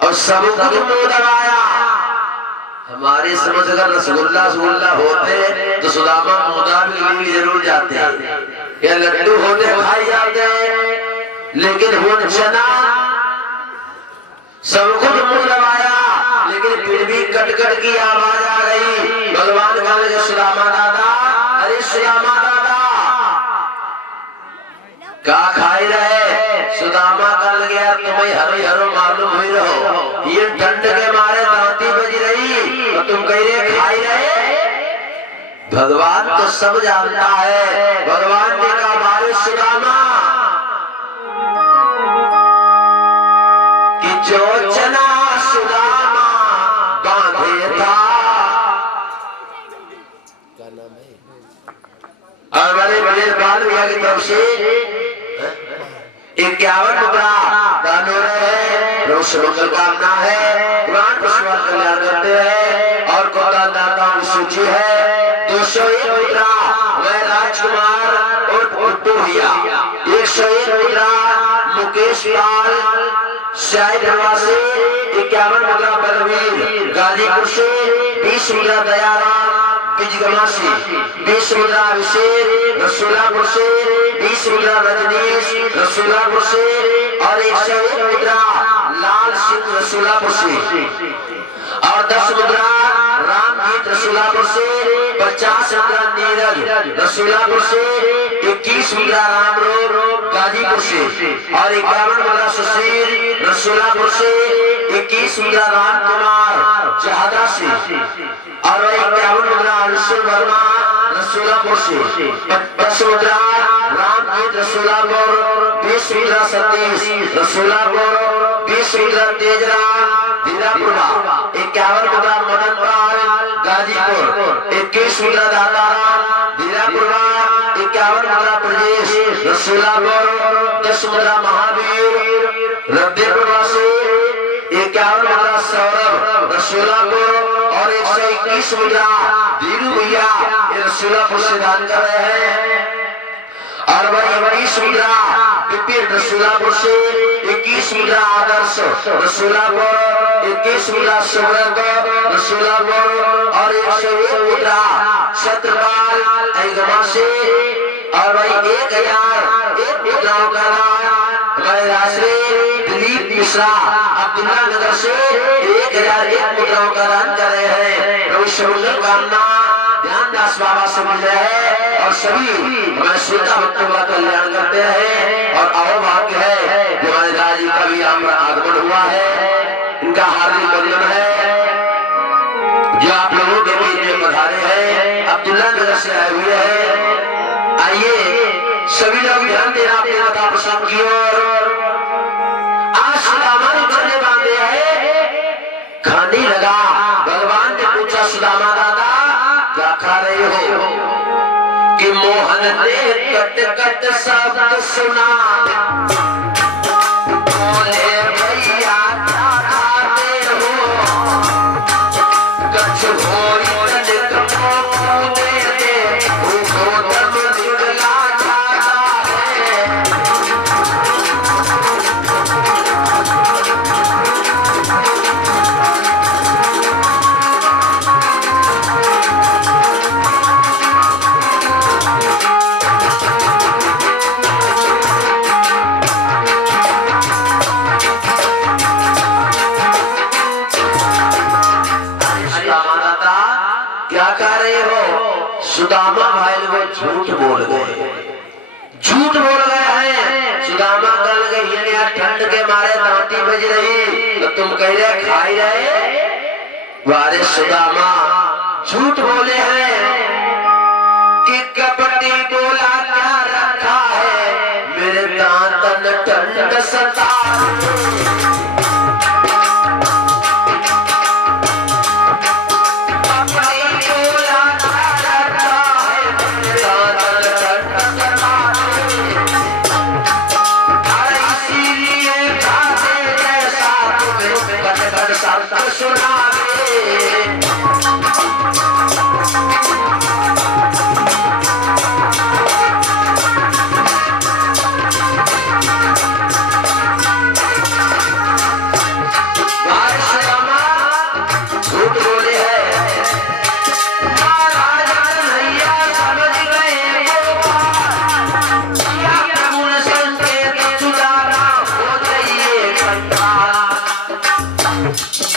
और सब कुछ मुंह दबाया। हमारे समझ अगर रसगुल्ला होते तो सुदामा मुदा भी जरूर जाते या लड्डू होते खाई जाते, लेकिन वो चना सब कुछ मुंह दबाया, लेकिन फिर भी कटकट की आवाज आ गई। भगवान का लगे सुदामा दादा, अरे सुदामा दादा क्या खाई रहे? सुदामा का लगे यार तुम्हें हरो हरो मालूम हुई रहो, ये ठंड के मारे दांती बज रही और तुम कह रहे खाई रहे। भगवान तो सब जानता है। भगवान ने कहा मारे सुदामा कि जो चना सुदामा बांधे था, और बड़े बड़े बाल भैया की तरफ से 51 मुद्रा दान हो रहे हैं। रोष मंगल कामना है, पुराण पुष्पान कल्याण करते हैं और कौन दाताओं की सूची है। 201 मुद्रा वह राजकुमार और पुट्टू भैया, 101 मुद्रा मुकेश पाल शायदवा से, 51 मुद्रा बलवीर गाजीपुर से, 20 मुद्रा दयाराम बिजगमा से, 20 मुद्रा अभिषेक रसूलापुर से, 20 मुद्रा रजनीश रसूलापुर से और 101 मुद्रा लाल सिंह रसूलापुर से और 10 मुद्रा रामजीत रसूलापुर से, 50 मुद्रा नीरज रसूलापुर से, 21 मुद्रा रामरोग गाजीपुर से और 51 मुद्रा सुशील रसूलापुर से, 21 मुद्रा राम कुमार जहादा से और 51 मुद्रा अंशुल वर्मा रसूलापुर से, 10 मुद्रा रामजीत रसूलापुर, 20 मुद्रा सतीश रसूलापुर, 20 मुद्रा तेजराम धीरापुरा, 51 मुद्रा मदन पाल गाजीपुर, 21 मुद्रा दाताराम धीरापुरा, 51 मुद्रा प्रदेश रसूलापुर, 10 मुद्रा महावीर रद्देपुरा से, 51 मुद्रा सौरभ रसूलापुर और 121 मुद्रा धीरू भैया ये रसूलापुर से दान कर रहे हैं। और वही 20 मुद्रा विपिन रसूलापुर से, 21 मुद्रा आदर्श रसूलापुर, 21 मुद्रा सुब्रत रसूलापुर और 101 मुद्रा सत्यपाल ऐगमा से और वही 1001 मुद्राओं का दान वही राश्री दिलीप मिश्रा अब्दुल्ला नगर से 1001 मुद्राओं का दान कर रहे हैं। प्रभु शंकर कामना ध्यान दास बाबा से मिल रहे हैं और सभी हमारे श्रोता भक्तों का कल्याण करते हैं। और अहोभाग्य है जो हमारे दादी का भी आगमन हुआ है, इनका हार्दिक वंदन है जो आप लोगों के बीच में पधारे हैं, अब्दुल्ला नगर से आए हुए हैं। आइए सभी लोग ध्यान देना अपने कथा प्रसंग की ओर। आज सुदामा ने चने बांधे हैं, खाने लगा। भगवान ने पूछा सुदामा दादा क्या खा रहे हो? कि मोहन ने कट कट शब्द सुना, बोले भैया क्या खाते हो? कछ भोरी तनिक को दे दे, भूखो दम निकला जाता है। सुदामा भाई वो झूठ बोल गए, झूठ बोल गए हैं। सुदामा कह लगे यार ठंड के मारे दांती बज रही तो तुम कह रहे खाई रहे। वारे सुदामा झूठ बोले हैं कि कपटी बोला क्या रखा है मेरे दांतन ठंड सता।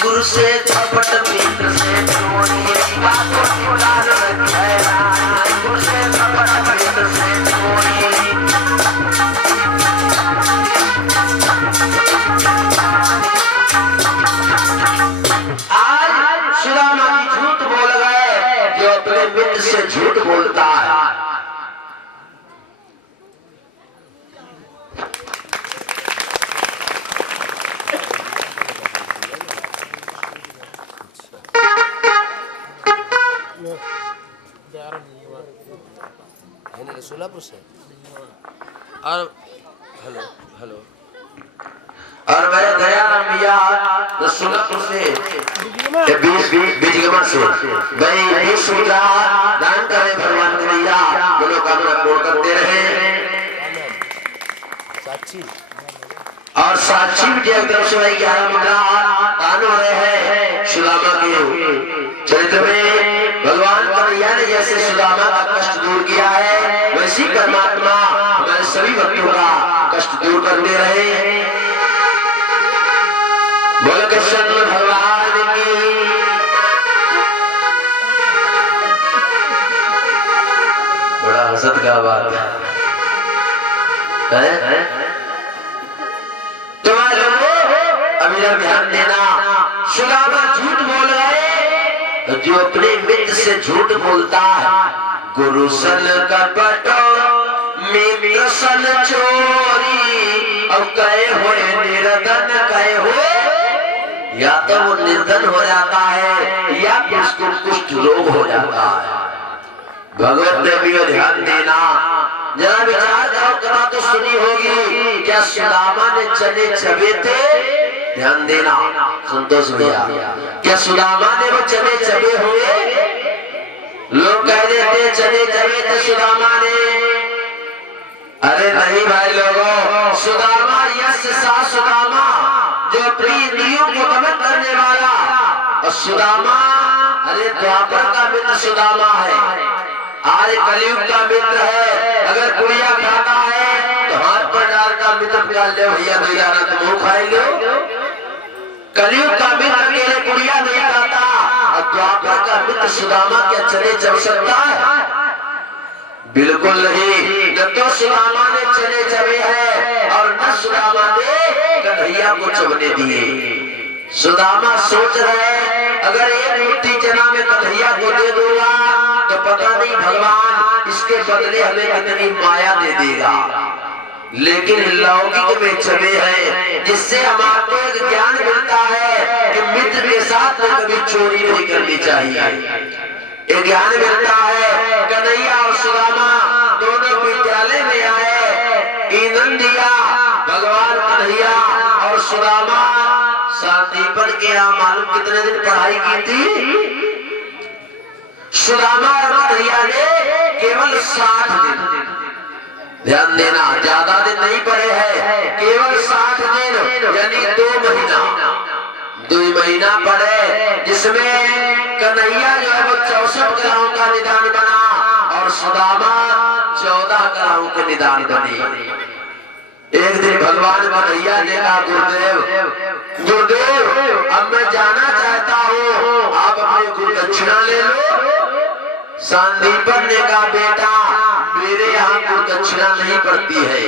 गुरु से कपट मित्र से चोरी बातों की लालच है गुरु से कपट मित्र से चोरी। आज सुदामा जी झूठ बोल गए जो अपने मित्र से झूठ बोलता है। सोलापुर से और हेलो हेलो और मैं गया भैया तो सोलापुर से बीजगमा से भाई ये सुविधा दान करे भगवान भैया मनोकामना पूर्ण करते रहे। साक्षी और साक्षी भी एकदम से भाई 11 महीना दान हो रहे हैं सुदामा के चरित्र में। भगवान कन्हैया ने जैसे सुदामा का कष्ट दूर किया है वैसी परमात्मा हमारे सभी भक्तों का कष्ट दूर करते रहे। बोल कृष्ण भगवान की। बड़ा हसद का बात है तुम्हारे लोगों अभी ध्यान देना। सुदामा झूठ बोल गए जो अपने मित्र से झूठ बोलता है गुरु सन कपटो मित्र सन चोरी। और कहे हुए निर्धन कहे हुए या तो वो निर्धन हो जाता है या उसको कुष्ठ रोग हो जाता है। भगवत ने भी ध्यान देना जरा विचार करो करा तो सुनी होगी क्या सुदामा ने चने चबे थे। ध्यान देना संतोष भैया क्या सुदामा ने वो चने चबे हुए। लोग कह देते चने चबे थे सुदामा ने। अरे नहीं भाई लोगों सुदामा यश सा सुदामा जो प्रियों को दमन करने वाला और सुदामा अरे द्वापर का मित्र सुदामा है आज कलयुग का मित्र है। अगर कुड़िया खाता है तो हाथ पर डालकर मित्र निकाल ले भैया भैया ना तो मुंह खाएंगे। कलयुग का मित्र अकेले कुड़िया नहीं खाता और द्वापर का मित्र सुदामा क्या चने चब सकता है। बिल्कुल नहीं। न तो सुदामा ने चने चबे हैं और न सुदामा ने कन्हैया को चबने दिए। सुदामा सोच रहे अगर एक मुट्ठी चना में कन्हैया को दे दूंगा तो पता नहीं भगवान इसके बदले हमें कितनी माया दे देगा। लेकिन लौकिक में चबे हैं जिससे हमारे एक ज्ञान मिलता है कि मित्र के साथ कभी चोरी नहीं करनी चाहिए। एक ज्ञान मिलता है। कन्हैया और सुदामा दोनों विद्यालय में आए ईंधन दिया। भगवान कन्हैया और सुदामा शांतिपन के यहाँ मालूम कितने दिन पढ़ाई की थी। सुदामा और कन्हैया ने केवल 60 दिन। ध्यान देना ज्यादा दिन नहीं पड़े हैं केवल 60 दिन यानी 2 महीना 2 महीना पड़े जिसमें कन्हैया जो है वो 64 ग्रामों का निदान बना और सुदामा 14 ग्रामों के निदान बनी। एक दिन भगवान कन्हैया ने कहा गुरुदेव गुरुदेव अब मैं जाना चाहता हूँ आप अपनी गुरु दक्षिणा ले लो। संदीपन ने कहा बेटा मेरे यहाँ कोई दक्षिणा नहीं पड़ती है।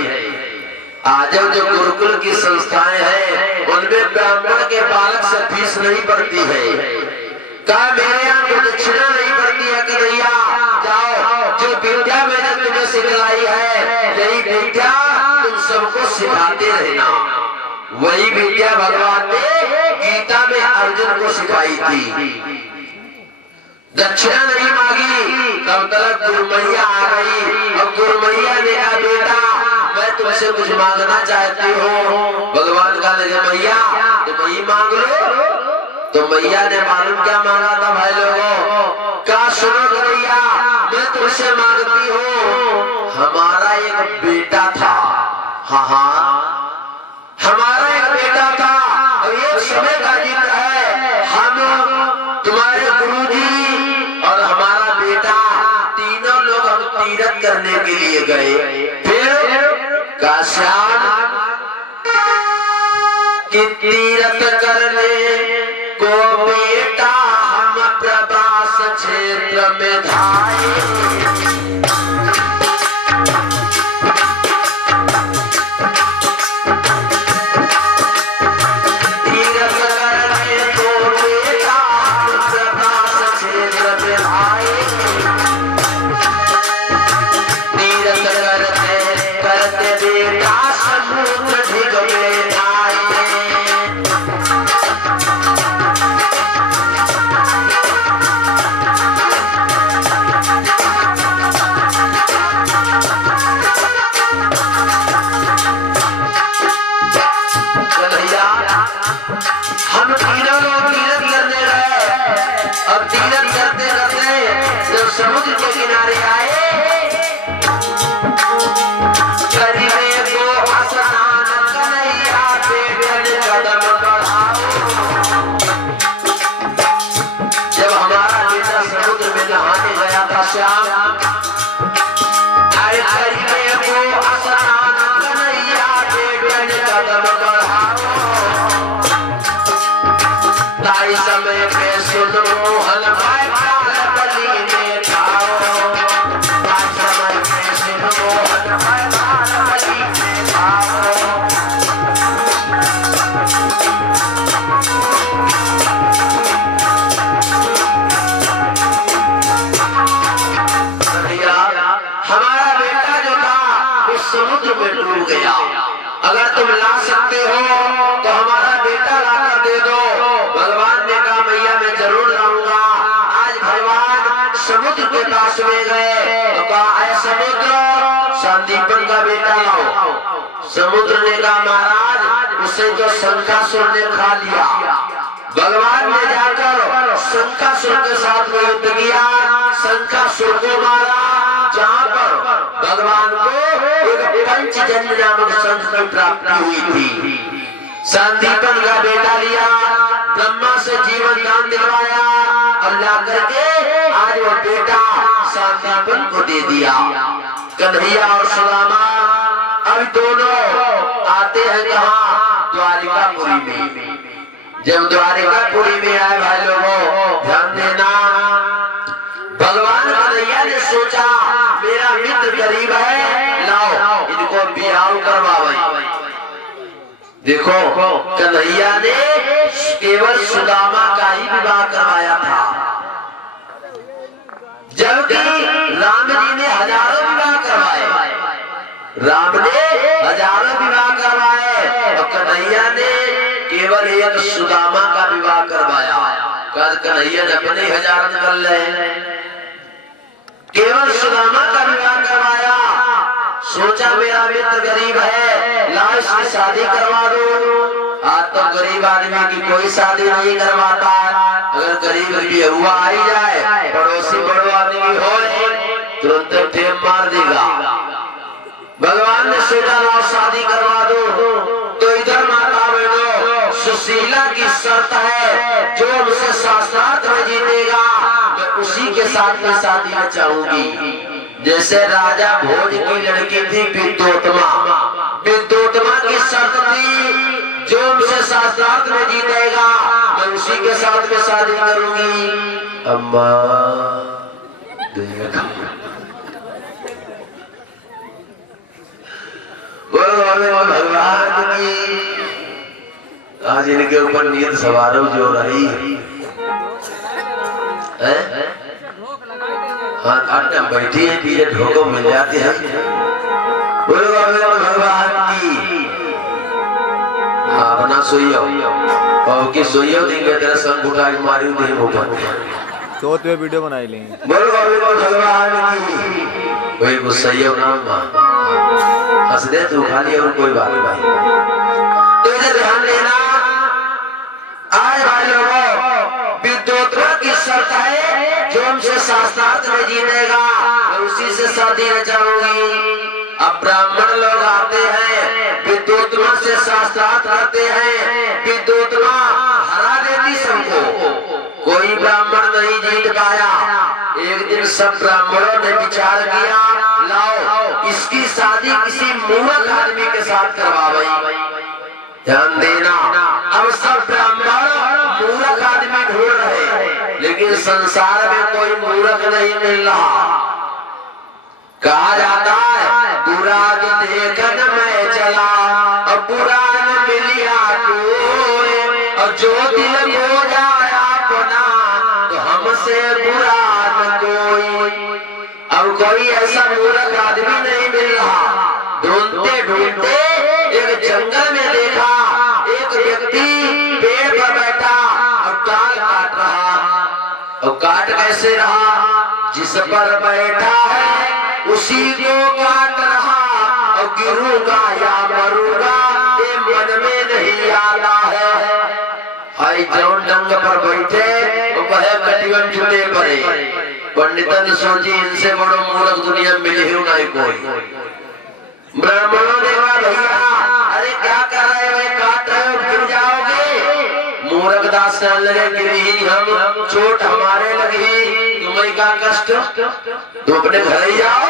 आजम जो गुरुकुल की संस्थाएं हैं उनमें ब्राह्मण के बालक से फीस नहीं पड़ती है। कहा मेरे यहाँ कोई दक्षिणा नहीं पड़ती है कन्हैया, जाओ जो विद्या मैंने तुम्हें सिखलाई है यही विद्या तुम सबको सिखाते रहना। वही विद्या भगवान ने गीता में अर्जुन को सिखाई थी। दक्षिणा नहीं मांगी तब तक गुरुमैया आ गई और गुरुमैया ने कहा बेटा मैं तुमसे कुछ मांगना चाहती हूँ। भगवान का लगे मैया तुम ही मांग लो। तो मैया ने मालूम क्या मांगा था भाई लोगों, क्या सुनो कन्हैया मैं तुमसे मांगती हूँ हमारा एक बेटा था। हाँ हमारा एक बेटा था और एक समय का जिक्र है हम तुम्हारे गुरुजी और हमारा बेटा तीनों लोग हम तीरथ करने के लिए गए। फिर काश्याम कि तीरथ करने को बेटा हम प्रवास क्षेत्र में धाये। समुद्र के किनारे आए करीबे को स्नान कन्हैया बेटन कदम बढ़ाओ। जब हमारा बेटा समुद्र में नहाने गया था श्याम आए करीबे को स्नान कन्हैया बेटन कदम बढ़ाओ। ताई समय पे सुनो हलवाई समुद्र में डूब गया। अगर तुम ला सकते हो तो हमारा बेटा लाकर दे दो। भगवान ने कहा मैया मैं जरूर लाऊंगा। आज भगवान समुद्र के पास में गए तो कहा आए समुद्र संदीपन का बेटा लाओ। समुद्र ने कहा महाराज उसे तो शंकासुर ने खा लिया। भगवान ने जाकर शंकासुर के साथ में युद्ध किया, शंकासुर को मारा। जहाँ पर भगवान को एक पंचजन्य नामक संत की प्राप्ति हुई थी। संदीपन का बेटा लिया, ब्रह्मा से जीवन दान दिलवाया और ला करके आज वो बेटा संदीपन को दे दिया। कन्हैया और सुदामा अब दोनों आते हैं कहाँ द्वारिकापुरी में। जब द्वारिकापुरी में आए भाई लोगों ध्यान देना, भगवान कन्हैया ने सोचा मेरा मित्र गरीब है लाओ इनको ब्याह करवाओ। देखो कन्हैया ने केवल सुदामा का ही विवाह करवाया था, जबकि राम जी ने हजारों विवाह करवाए। राम ने हजारों विवाह करवाए और कन्हैया ने केवल एक सुदामा का विवाह करवाया। कन्हैया ने अपने हजार कर ले, केवल सुदामा का विवाह करवाया। सोचा मेरा मित्र गरीब है लाओ इसकी शादी करवा दो। आज तो गरीब आदमी की कोई शादी नहीं करवाता। अगर गरीब भी हुआ आई जाए पड़ोसी बड़ो आदमी हो तुरंत ठेम मार देगा। भगवान ने सोचा लाओ शादी करवा दो। तो इधर माता बहनों सुशीला की शर्त है जो मुझसे शास्त्रार्थ में जीतेगा मैं उसी के साथ में शादी में चाहूंगी। जैसे राजा भोज की लड़की थी विद्योत्तमा, विद्योत्तमा की शर्त थी जो मुझसे शास्त्रार्थ में जीतेगा मैं उसी के साथ में शादी करूंगी। अम्मा भगवान की आज इनके ऊपर नींद सवार जो रही है, हाँ आटम बैठी है, पीछे ढोको मिल जाते हैं। बोलो भगवान की अपना सोइयो और की सोइयो देंगे तेरा संग उठा के मारी दे ऊपर चौथ में वीडियो बनाई लेंगे। बोलो भगवान की कोई गुस्सैयो नाम हंस दे तू खाली और कोई बात नहीं। तो इधर ध्यान देना आज भाई लोगों विद्योत्तर की शर्त है जो हमसे शास्त्रार्थ में जीतेगा उसी से शादी रचाऊंगी। अब ब्राह्मण लोग आते हैं विद्योत्तर से शास्त्रार्थ करते हैं, विद्योत्तर हरा देती सबको, कोई ब्राह्मण नहीं जीत पाया। एक दिन सब ब्राह्मणों ने विचार किया लाओ इसकी शादी किसी मूर्ख आदमी के साथ करवाई। ध्यान देना अब सब ब्राह्मण मूर्ख आदमी ढूंढ रहे लेकिन संसार में कोई मूर्ख नहीं मिल रहा। कहा जाता है बुरा जो देखन में चला और बुरा न मिलिया कोई, और जो दिल को जाया अपना तो हमसे बुरा न कोई। अब कोई ऐसा मूर्ख आदमी नहीं मिल रहा। ढूंढते ढूंढते एक जंगल में देखा एक व्यक्ति पेड़ पर बैठा और डाल काट रहा। और काट कैसे रहा, जिस पर बैठा है उसी को काट रहा, और गिरूंगा या मरूंगा ये मन में नहीं आता है। हाय जौन डंग पर बैठे वह कटिवन छुटे पड़े। पंडितन सोची इनसे बड़ो मूर्ख दुनिया मिले ही नहीं कोई। ब्राह्मणों ने कहा भैया अरे क्या कर रहे हो, काट रहे हो गिर जाओगे। मूर्ख दास कहने लगे गिरी हम, चोट हमारे लगी, तुम्हें क्या कष्ट, तुम अपने घर ही जाओ।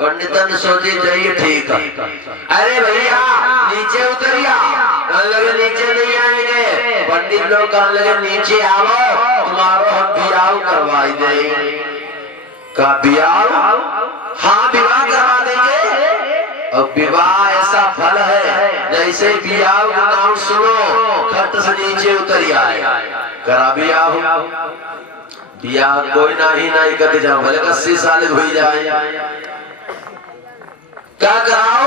पंडितन सोची जाइए ठीक है। अरे भैया नीचे उतरिया, कहने लगे नीचे नहीं आएंगे। पंडित लोग कहने लगे नीचे आओ तुम्हारो हम ब्याह करवाई देंगे। का ब्याह, हाँ विवाह करवा देंगे। और विवाह ऐसा फल है जैसे ब्याह का नाम सुनो खट से नीचे उतर आए। करा ब्याह, ब्याह कोई नहीं करते जाओ भले 80 साल हुई जाए। क्या कराओ,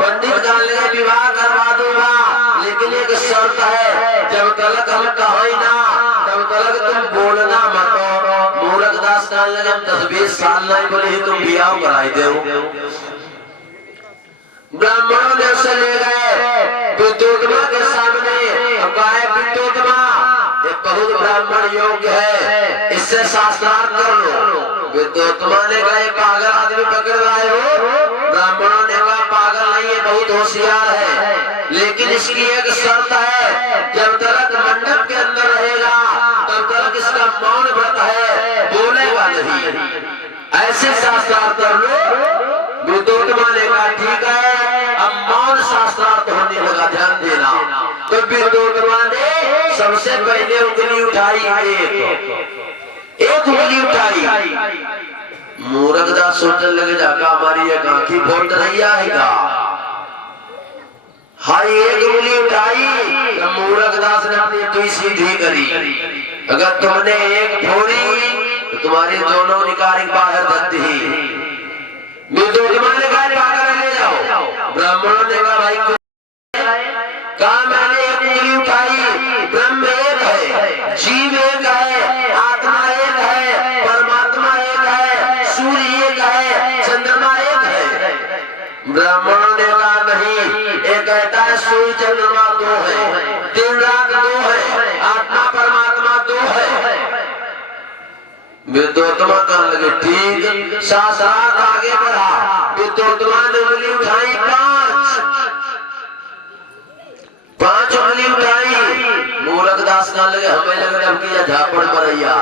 पंडित कहने लगे विवाह करवा दूंगा लेकिन एक शर्त है जब तक हम कहें ना तब तक तुम बोलना मत। मूर्ख दास कहने लगे हम 10-20 साल नहीं बोले तुम ब्याह कराई दो। ब्राह्मणों ने उसे ले गए विद्योत्तमा के सामने। विद्योत्तमा ये बहुत ब्राह्मण योग्य है, इससे शास्त्रार्थ कर लो। विद्योत्तमा ने कहा पागल आदमी पकड़ लाए हो। ब्राह्मणों ने कहा पागल नहीं है, बहुत होशियार है, लेकिन इसकी एक शर्त है जब तक मंडप के अंदर रहेगा तब तक इसका मौन व्रत है, बोलेगा नहीं। ऐसे शास्त्रार्थ कर लो। विद्योत्तमा ने कहा ठीक है। अब मौन शास्त्रार्थ होने लगा, ध्यान देना। तो विद्योत्तमा ने सबसे पहले उंगली उठाई, एक उंगली उठाई। मूर्ख दास सोचने लगे जाका हमारी एक आंखी फोड़ नहीं आएगा। हाय एक उंगली उठाई तो मूर्ख दास ने अपनी दुई सीधी करी। अगर तुमने एक फोड़ी तो तुम्हारी दोनों निकाली बाहर दत्ती ही। विद्योत्तमा ने कहा पागल ले जाओ। ब्राह्मणों ने कहा भाई कहा मैंने एक उंगली उठाई, ब्रह्म एक है, जीव एक है, आत्मा एक है, परमात्मा एक है, सूर्य एक है, चंद्रमा एक है। ब्राह्मणों ने कहा नहीं, एक कहता है सूर्य चंद्रमा दो है, दिन रात दो है, आत्मा परमात्मा दो है। विद्योत्तमा कहने लगे ठीक। शास्त्रार्थ आगे बढ़ा। विद्योत्तमा ने उंगली उठाई, पांच उंगली उठाई। मूर्ख दास कहने लगे हमें लग रहा है झापड़ मरैया।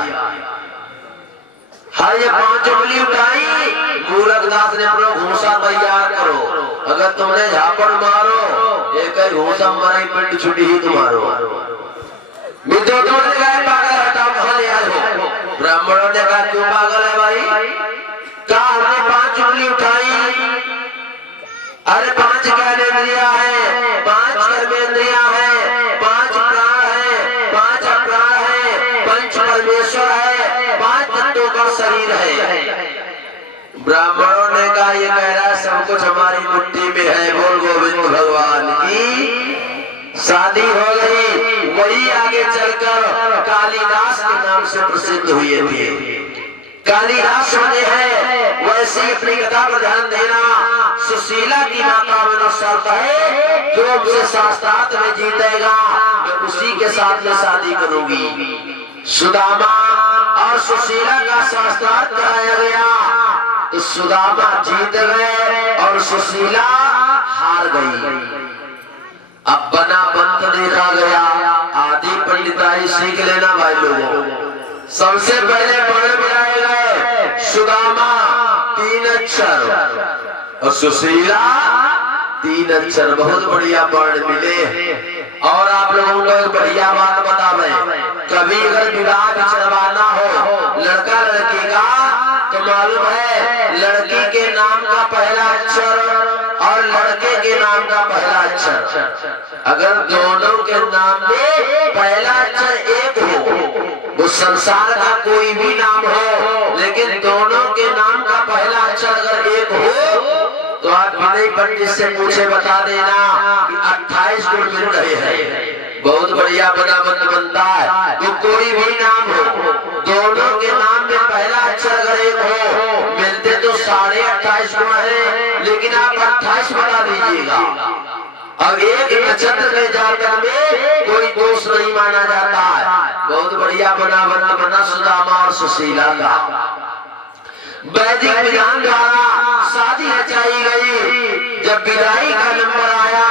हाँ ये पांच उंगली उठाई। मूर्ख दास ने अपना घूसा तैयार करो, अगर तुमने झापड़ मारो एक ही घूसा मारे पिंड छुटी ही तुम्हारो। विद्योत्तमा ने कहा पागल हटाओ, कहां ले आए हो। ब्राह्मणों ने कहा क्यों पागल है भाई, कहा हमने 5 उंगली उठाई, अरे 5 ज्ञानेंद्रियां हैं, 5 कर्मेंद्रियां हैं, 5 प्राण है, 5 अप्राण है, 5 परमेश्वर है, 5 तत्वों का शरीर है। ब्राह्मणों ने कहा ये कह रहा है सब कुछ हमारी मुट्ठी में है, बोल गोविंद भगवान की। शादी हो गई, वही आगे चलकर कालिदास के नाम से प्रसिद्ध हुए थे। कालिदास होने हैं, वैसे ही अपनी कथा पर ध्यान देना। सुशीला की माता में शर्त है, जो मुझे शास्त्रार्थ में जीतेगा मैं उसी के साथ में शादी करूंगी। सुदामा और सुशीला का शास्त्रार्थ कराया गया तो सुदामा जीत गए और सुशीला हार गई। अब बना बंत देखा गया, आदि पंडिताई सीख लेना भाई लोगों। सबसे पहले वर्ण मिलाए गए, सुदामा 3 अक्षर और सुशीला 3 अक्षर, बहुत बढ़िया वर्ण मिले। और आप लोगों को एक बढ़िया बात बता मैं, कभी अगर विवाह विछड़वाना हो लड़का लड़की का तो मालूम है लड़की के नाम का पहला अक्षर और लड़के के नाम का पहला अक्षर, अगर दोनों के नाम में पहला अक्षर एक हो, वो संसार का कोई भी नाम हो, लेकिन दोनों के नाम का पहला अक्षर अगर एक हो तो आप विनय पंडित से पूछे बता देना कि 28 गुण मिल रहे हैं। बहुत बढ़िया बनावट बनता है। तो कोई भी नाम हो, दोनों के नाम में पहला अक्षर अगर एक हो, मिलते तो 28.5 गुण है, लेकिन आप 28 बता दीजिएगा। अब एक नक्षत्र के जातक में कोई दोष नहीं माना जाता है। बहुत बढ़िया बनावट बना सुदामा और सुशीला का। वैदिक विधान द्वारा शादी रचाई गई। जब विदाई का नंबर आया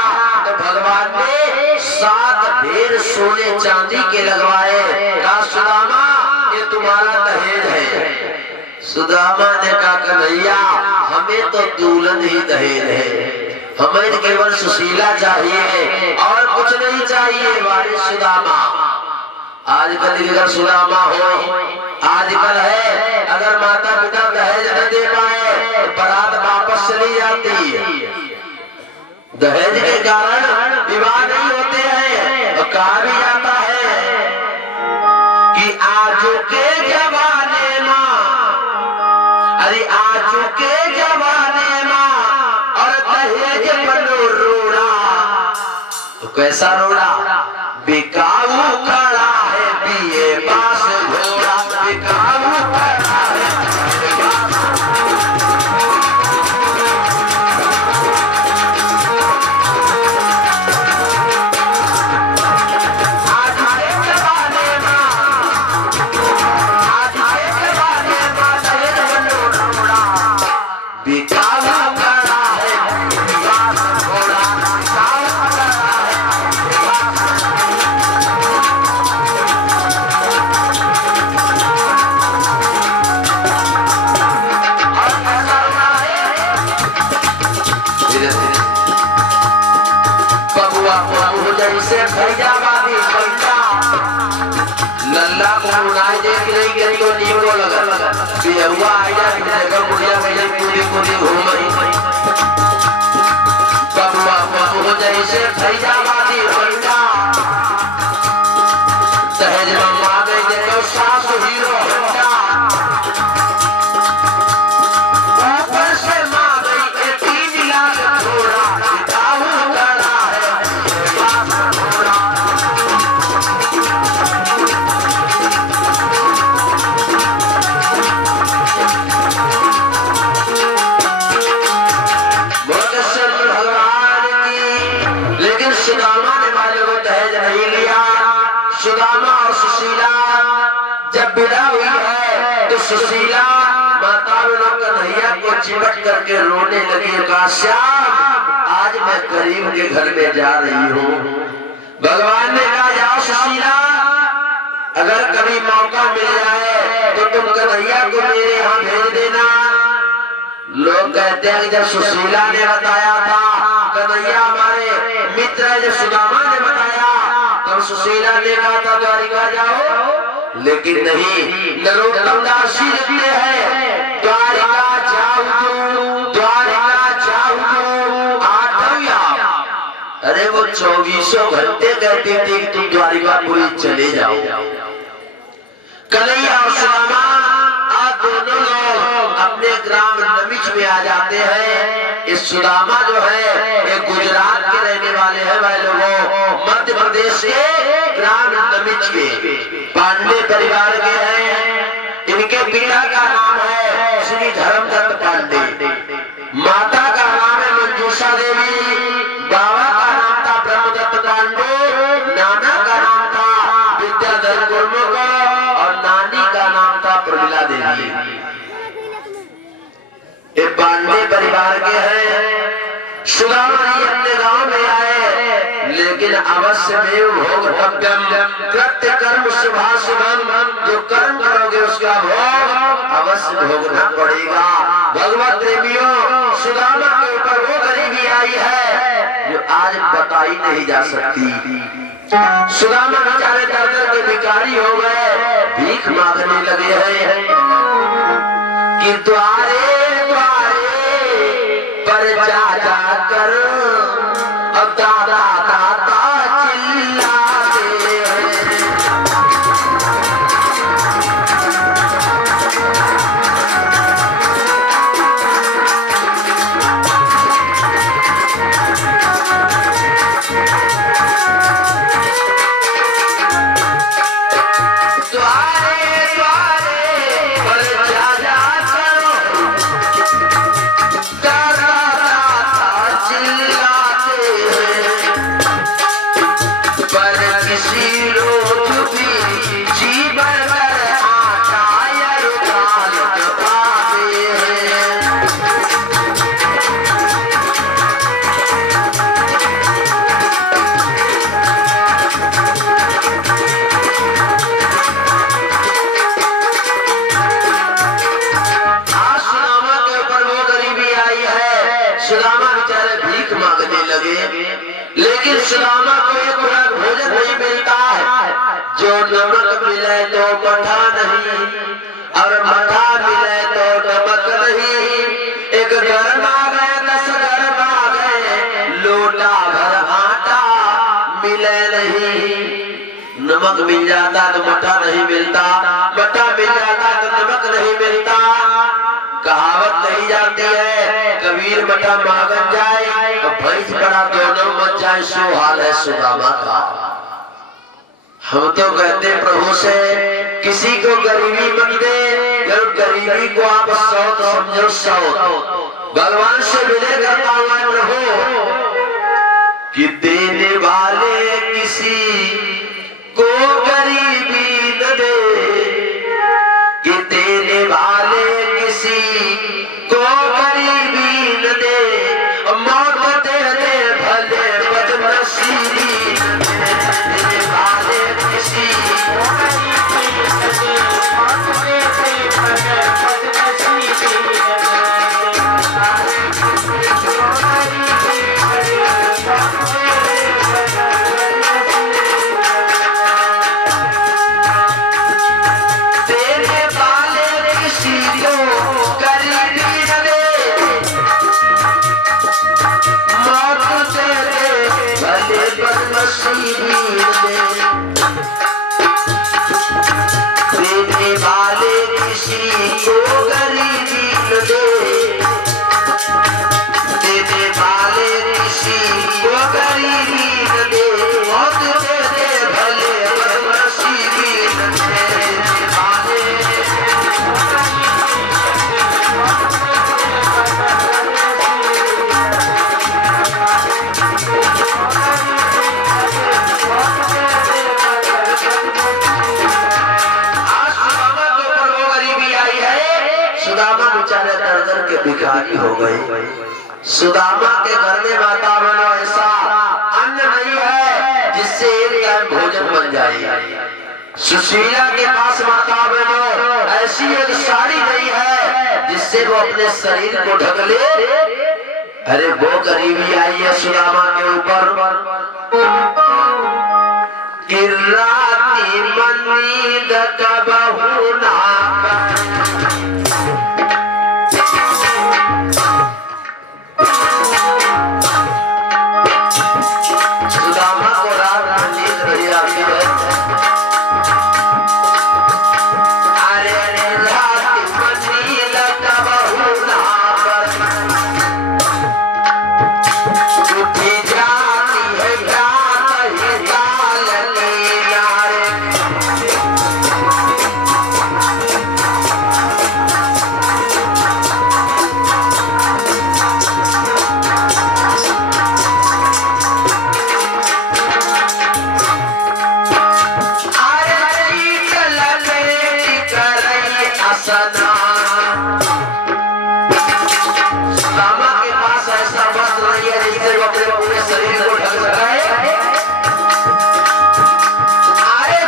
तो भगवान ने 7 ढेर सोने चांदी के लगवाए। कहा सुदामा ये तुम्हारा दहेज है। सुदामा ने कहा कन्हैया हमें तो दुल्हन ही दहेज है, हमें केवल सुशीला चाहिए और कुछ नहीं चाहिए। वारिस सुदामा आजकल अगर सुदामा हो, आजकल है अगर माता पिता दहेज न दे पाए तो बारात वापस चली जाती है। दहेज के कारण विवाह नहीं होते हैं। और कहा भी जाता है कि आजू के जमाने में, अरे आजू के जमाने में और दहेज बनो रोड़ा, तो कैसा रोड़ा, बिकाऊ खड़ा है बीए पास घोड़ा, बिकाऊ खड़ा है। लल्ला को उड़ाए देख नहीं गई तो नीम को लगा बिहुआ आया जगह मुड़िया भैया पूरी पूरी घूमई बबुआ हो जैसे फैजाबादी बंदा दहेज मम्मा गई देखो सास हीरो बंदा ऊपर से मां गई 3 लाख थोड़ा बिताऊ करा है सुदामा ने वाले को दहेज नहीं लिया। सुदामा और सुशीला जब विदा हुई है तो सुशीला माता कन्हैया को चिपट करके रोने लगी। कहा श्याम आज मैं गरीब के घर में जा रही हूँ। भगवान ने कहा जाओ सुशीला, अगर कभी मौका मिल जाए तो तुम कन्हैया को मेरे यहाँ भेज देना। लोग कहते हैं जब सुशीला ने बताया था कन्हैया हमारे मित्र जब सुदामा ने बताया तब सुशीला ने कहा था द्वारिका जाओ लेकिन नहीं, नरोत्तम दास जी लिखते हैं द्वारिका जाऊं आठव्या। अरे वो 24 घंटे कहती थी कि तुम द्वारिकापुरी चले जाओ। कन्हैया और सुदामा आज दोनों लोग अपने ग्राम नमिच में आ जाते हैं। इस सुदामा जो है ये गुजरात के रहने वाले हैं भाई लोगों, मध्य प्रदेश के ग्राम नमिच के पांडे परिवार के हैं। इनके पिता का नाम है श्री धर्मदत्त पांडे, माता का नाम है मंजूषा देवी, बाबा का नाम था ब्रह्मदत्त पांडे, नाना का नाम था विद्याधर गुरमुख और नानी का नाम था प्रमिला देवी। ये पांडे परिवार के हैं। सुदामा जी अपने गांव में आए, लेकिन अवश्य में भोगतव्यम कृत्य कर्म शुभाशुभम, जो कर्म करोगे उसका भोग अवश्य भोगना पड़ेगा। भगवत प्रेमियों, सुदामा के ऊपर वो गरीबी आई है जो आज बताई नहीं जा सकती। सुदामा बेचारे दर के भिखारी हो गए, भीख मांगने लगे हैं कि द्वारे पर जा कर अब दादा दादा चिल्लाते हैं। सुदामा बेचारे भीख मांगने लगे, लेकिन सुदामा को एक खुराक भोजन नहीं मिलता है। जो नमक मिले तो मठा नहीं, और मठा मिले तो नमक नहीं। एक गर्म आ गए 10 गर्म आ गए, लोटा भर आटा मिले नहीं। नमक मिल जाता तो मठा नहीं मिलता, मठा मिल जाता तो नमक नहीं मिलता। कहावत नहीं जाती है कबीर मठा मांगन जाए तो भैंस बड़ा दोनों मच जाए, सो हाल है सुदामा का। हम तो कहते प्रभु से किसी को गरीबी मत दे, जब गरीबी को आप सौत समझो सौत। भगवान से विनय करता हुआ प्रभु कि देने वाले किसी को गरीबी न दे, कि देने वाले किसी को गरीबी न दे, मौत दे दे भले बदनसीबी देने वाले किसी को गरीबी न दे, मौत दे दे भले बदनसीबी देने वाले किसी को गरीबी न दे, देने वाले किसी को गरीबी न दे, मौत दे दे भले बदनसीबी न दे, देने वाले भिखारी हो गए। सुदामा के घर में माता बनो ऐसा अन्न नहीं है जिससे एक टाइम भोजन बन जाए। सुशीला के पास माता बनो ऐसी एक साड़ी नहीं है जिससे वो अपने शरीर को ढक ले। अरे वो गरीबी आई है सुदामा के ऊपर कि रात मंद कबहू ना सुदामा को रात में नींद नहीं आती है। अरे रात मंद कबहू ना उठी जाती है रात ही काल किनारे। सुदामा के पास ऐसा वस्त्र नहीं है जिससे वो अपने पूरे शरीर को ढक सके। अरे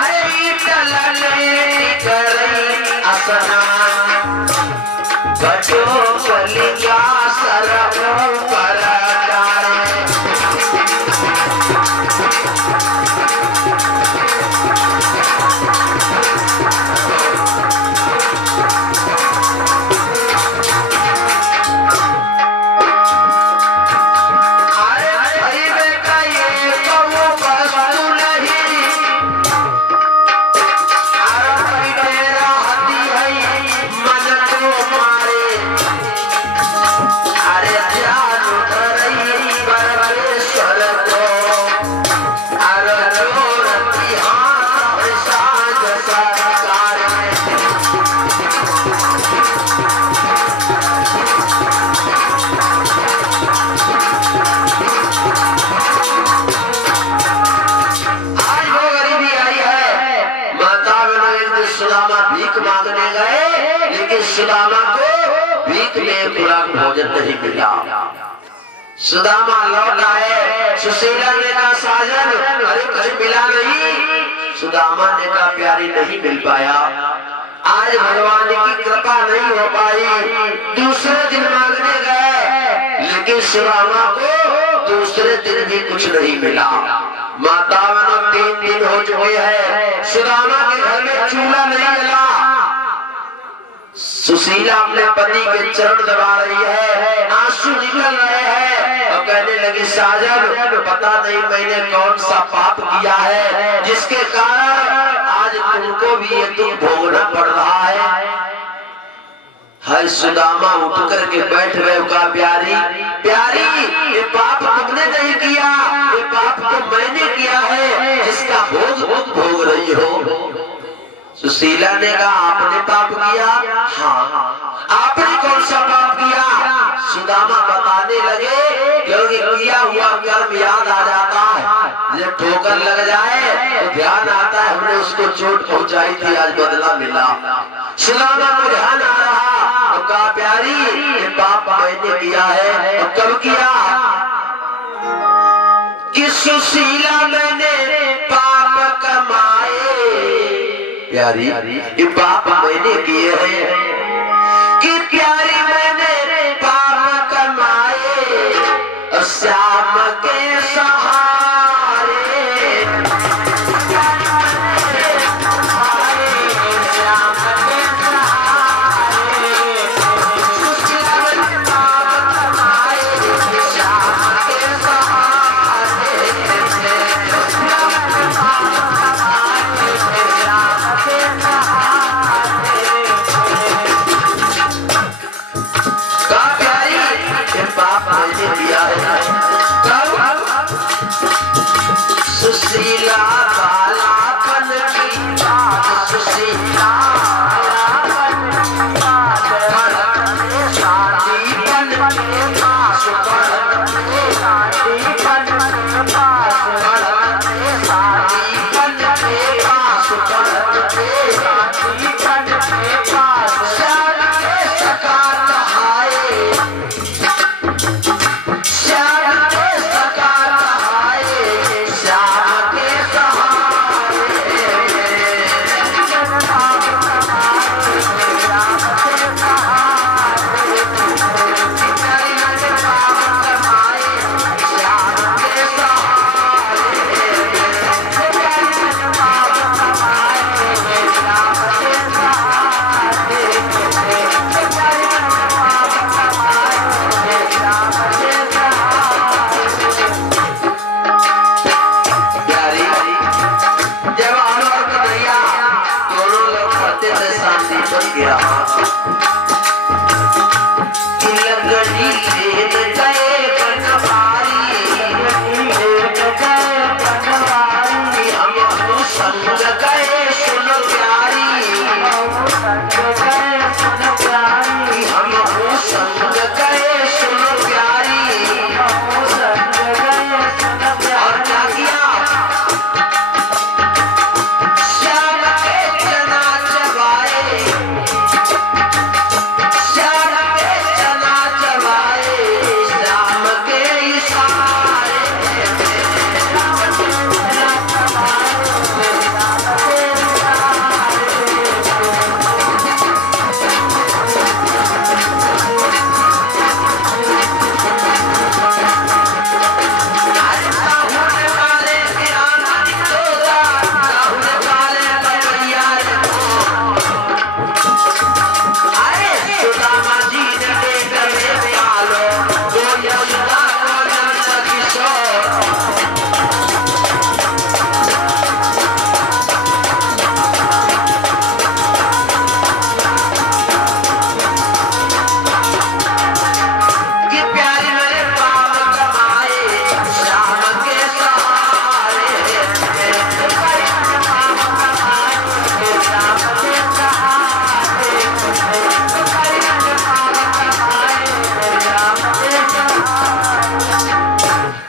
बचो बलिया सरम पर सुदामा भीख मांगने गए, लेकिन सुदामा को भीख में खुराक भोजन नहीं मिला। सुदामा लौट आए, सुशीला ने कहा साजन अरे कुछ मिला नहीं। सुदामा ने कहा प्यारी नहीं मिल पाया, आज भगवान की कृपा नहीं हो पाई। दूसरे दिन मांगने गए, लेकिन सुदामा को दूसरे दिन भी कुछ नहीं मिला। माता 3 दिन हो चुके हैं, सुदामा के घर में चूल्हा नहीं जला। सुशीला अपने पति के चरण दबा रही है, आंसू निकल रहे हैं और कहने लगी साजन पता नहीं मैंने कौन सा पाप किया है जिसके कारण आज तुमको भी ये दुख भोगना पड़ रहा है। हाय सुदामा उठ करके बैठ गए, कहा प्यारी प्यारी ये पाप तुमने नहीं किया, ये पाप तो मैंने किया है जिसका भोग भोग रही हो। सुशीला ने कहा आपने पाप किया? हाँ। आपने कौन सा पाप किया? सुदामा बताने लगे क्योंकि किया हुआ कर्म याद आ जाता है, जब ठोकर लग जाए तो ध्यान आता है हमने उसको चोट पहुंचाई थी, आज बदला मिला। सुदामा को ध्यान आ रहा तो कहा प्यारी ये पाप मैंने किया है। तो कब किया? कि सुशीला मैंने पाप कमाए। प्यारी ये पाप मैंने किए हैं कि प्यारी मैंने पाप कमाए और श्याम के सहारे। सुशीला बालापन की बात, सुशीला शादीपन के पास शादीपन के पास सका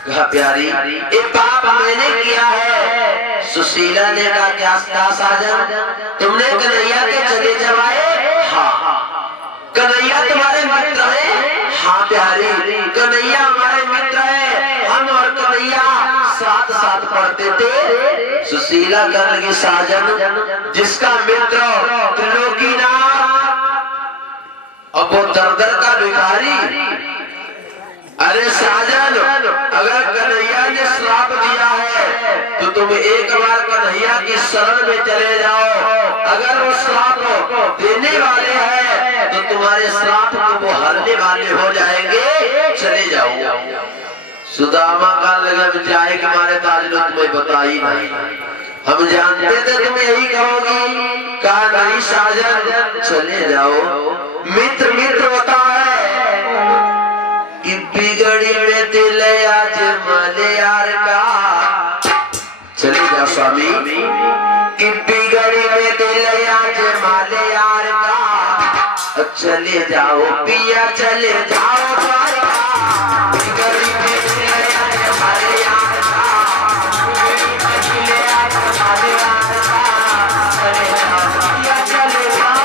कहा प्यारी ये पाप मैंने किया है। सुशीला ने कहा क्या साजन, तुमने कन्हैया के चले जवाए? हाँ। कन्हैया तुम्हारे मित्र है? हाँ प्यारी, कन्हैया हमारे मित्र है, हम और कन्हैया साथ साथ पढ़ते थे। सुशीला कर लगी साजन जिसका मित्र त्रिलोकीनाथ अब वो दर का भिखारी। अरे साजन अगर कन्हैया ने श्राप दिया है तो तुम एक बार कन्हैया की शरण में चले जाओ। अगर वो श्राप देने वाले हैं तो तुम्हारे श्राप को वो हरने वाले हो जाएंगे, चले जाओ। सुदामा का लगा चाहे कि हमारे ताज ने तुम्हें बताई नहीं, हम जानते थे तुम यही कहोगी। कहा नहीं साजन चले जाओ। मित्र मित्र होता है कि बिगड़ी में दिल आज मले यार का। चले जाओ स्वामी कि बिगड़ी में दिल आज माले यार का। चले जाओ पिया चले जाओ बिगड़ी में दिल आज माले यार का। बिगड़ी में दिल आज माले यार का। चले जाओ पिया चले जाओ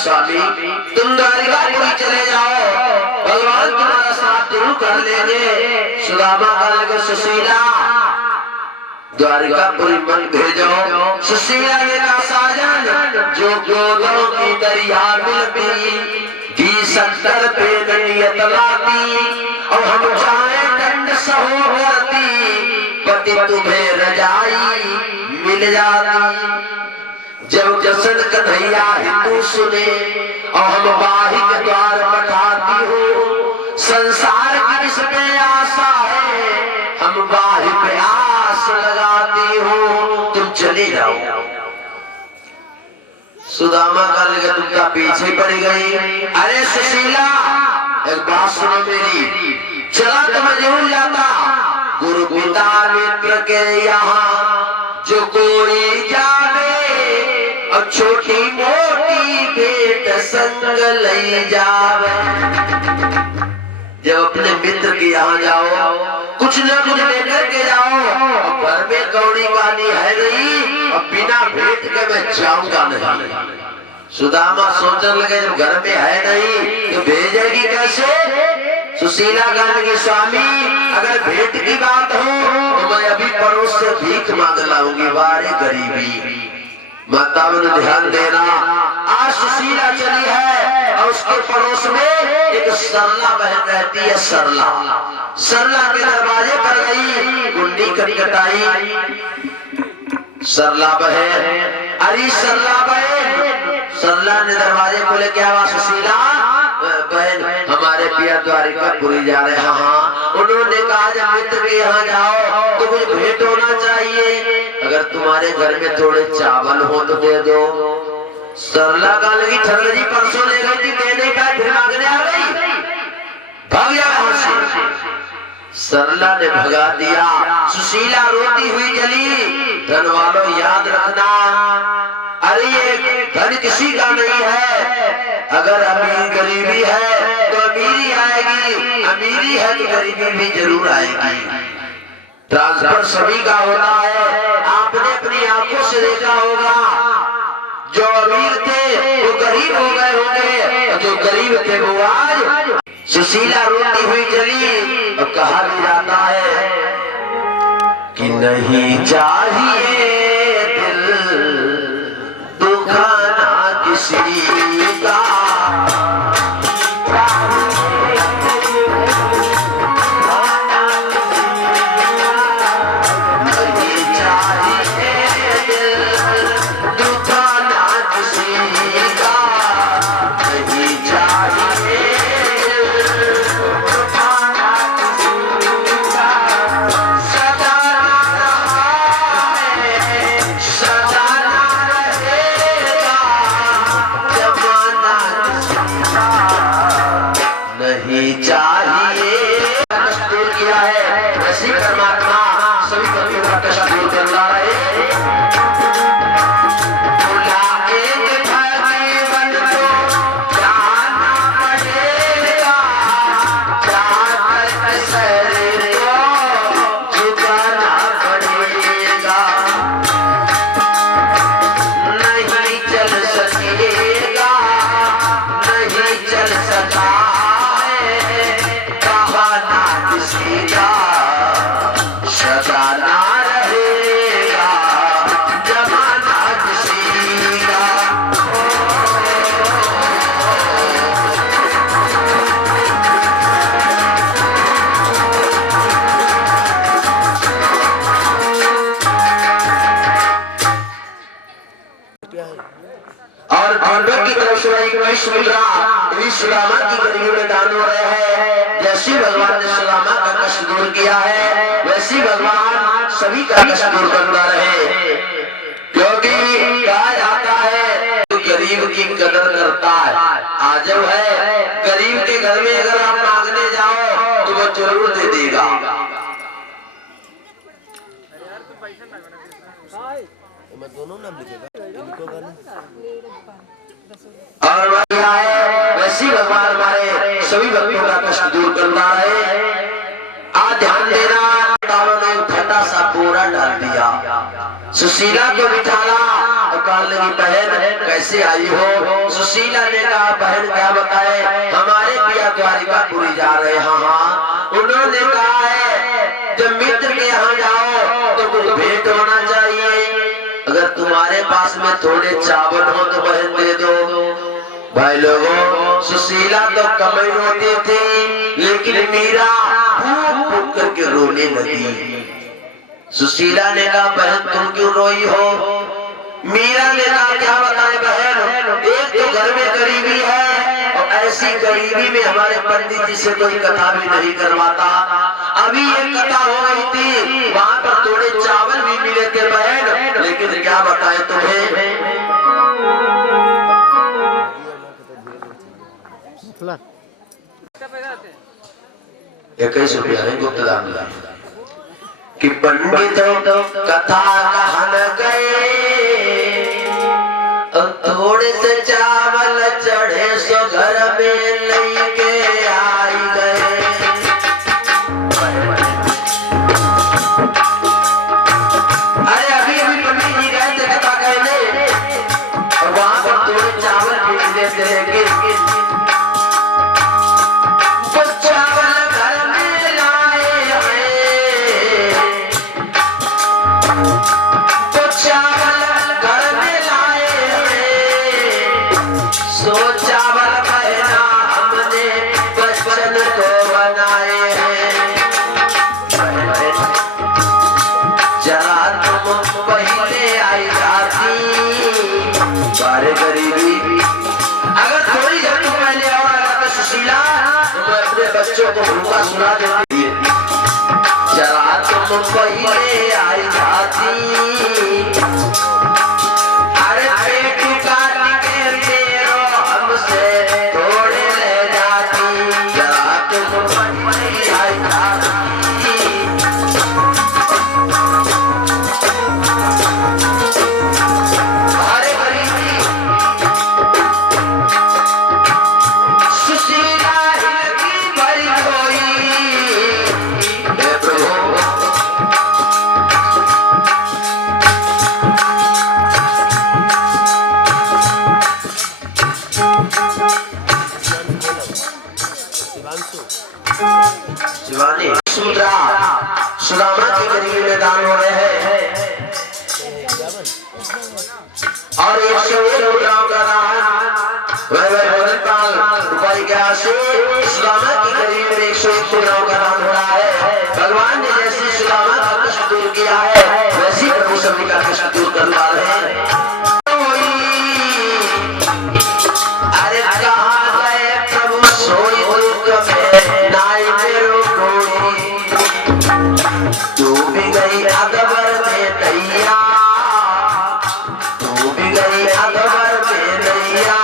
स्वामी तुम द्वारिकापुरी चले जाओ, भगवान तुम्हारा साथ जरूर कर लेंगे। सुदामा का लगे सुशीला द्वारिकापुरी मत भेजो। सुशीला ने कहा साजन जो गोदों की दरिया मिलती घी 70 पे नियत लाती और हम चाहे दंड सहोवती पति तुम्हें रजाई मिल जाती। जब जसन कन्हैया हिंदू सुने और हम बाही के द्वार पठाती हो। संसार की इसमें आशा है हम बाही पे आस लगाती हो, तुम चले जाओ। सुदामा का लगा तुम का पीछे पड़ गई। अरे सुशीला एक बात सुनो मेरी, चला तो मैं जरूर जाता गुरु पिता मित्र के यहाँ जो कोई जाने और छोटी मोटी भेंट संग ले जावे। जब अपने मित्र के यहाँ जाओ कुछ न कुछ लेकर के जाओ। घर में कौड़ी कानी है नहीं और बिना भेंट के मैं जाऊंगा नहीं। सुदामा सोचने लगे जब घर में है नहीं तो भेजेगी कैसे। सुशीला कहने की स्वामी अगर भेंट की बात हो तो मैं अभी पड़ोस से भीख मांग लाऊंगी। वारे गरीबी माताओं ने ध्यान देना। आज सुशीला चली है और उसके पड़ोस में एक सरला बहन रहती है। सरला के दरवाजे पर गई, कुंडी खटखटाई। सरला बहन, अरे सरला बहन। सरला ने दरवाजे खोले, क्या हुआ सुशीला बहन, हमारे पिया द्वारिकापुरी जा रहे हैं। हाँ, उन्होंने कहा जब मित्र के यहाँ जाओ तो कुछ भेंट होना चाहिए, अगर तुम्हारे घर में थोड़े चावल हो तो दे दो। सरला का लगी ठंड जी परसों ले गई थी देने का, फिर मांगने आ गई, भाग जा वहां से। सरला ने भगा दिया, सुशीला रोती हुई चली। धन वालों याद रखना, अरे ये धन किसी का नहीं है। अगर अमीर गरीबी है तो अमीरी आएगी, अमीरी है तो गरीबी भी जरूर आएगी। ट्रांसफर सभी का होता है, आपने अपनी आंखों से देखा होगा। जो अमीर थे वो गरीब हो गए होंगे, जो गरीब थे वो आज। सुशीला रोती हुई चली और कहा भी जाता है कि नहीं चाहिए दिल दुखाना किसी का, और पांडव की तरफ से एक सुदामा की गरीबी में दान हो रहे हैं। जैसे भगवान ने सुदामा का कष्ट दूर किया है, वैसे भगवान सभी का कष्ट दूर करता रहे। क्योंकि कहा जाता है तो गरीब की कदर करता है। आज है गरीब के घर में अगर आप मांगने जाओ तो वो जरूर दे देगा। दोनों नाम लिखेगा और वैसी भगवान हमारे सभी भक्तों का कष्ट दूर करता है। आज ध्यान देना, ने फटा सा बोरा डाल दिया, सुशीला को बिठाना और कहने लगी बहन कैसे आई हो। सुशीला ने कहा बहन क्या बताए, हमारे पिया द्वारिकापुरी जा रहे हैं। हाँ, उन्होंने कहा है जब मित्र के यहाँ जाओ तो कुछ भेंट होना चाहिए। अगर तुम्हारे पास में थोड़े चावल हो तो बहन दे दो। भाई लोगों, सुशीला तो कमई रोती थी, लेकिन मीरा फूट फूट करके रोने लगी। सुशीला ने कहा बहन तुम क्यों रोई हो। मीरा ने कहा क्या बताए बहन, एक तो घर में गरीबी है और ऐसी गरीबी में हमारे पंडित जी से कोई कथा भी नहीं करवाता। अभी एक कथा हो गई थी, वहाँ पर थोड़े चावल भी मिले थे बहन, लेकिन क्या बताए तुम्हें। 21 रुपया है गुप्त दान कि पंडित कथा कहन गए, थोड़े से चावल चढ़े सो घर में लेके आई गए। अरे अभी अभी पंडित जी गए थे कथा कहने और वहां पर थोड़े चावल भी देते हैं। बच्चों को भूखा सुना देती है, जरा तुम पहले आई जाती। अरे पेट काट के तेरो हमसे थोड़े ले जाती, जरा तुम पहले आई जाती। रुपए के आशे सुदामा की गरीब में 101 पुराणों का दान हो रहा है। भगवान ने जैसे सुदामा का कष्ट दूर किया है वैसे प्रभु सभी का कष्ट दूर करवा रहे हैं। अरे कहाँ गए प्रभु सोई दुख में नाई मेरो कोई, तू भी गई अकबर में दैया, तू भी गई अकबर में दैया,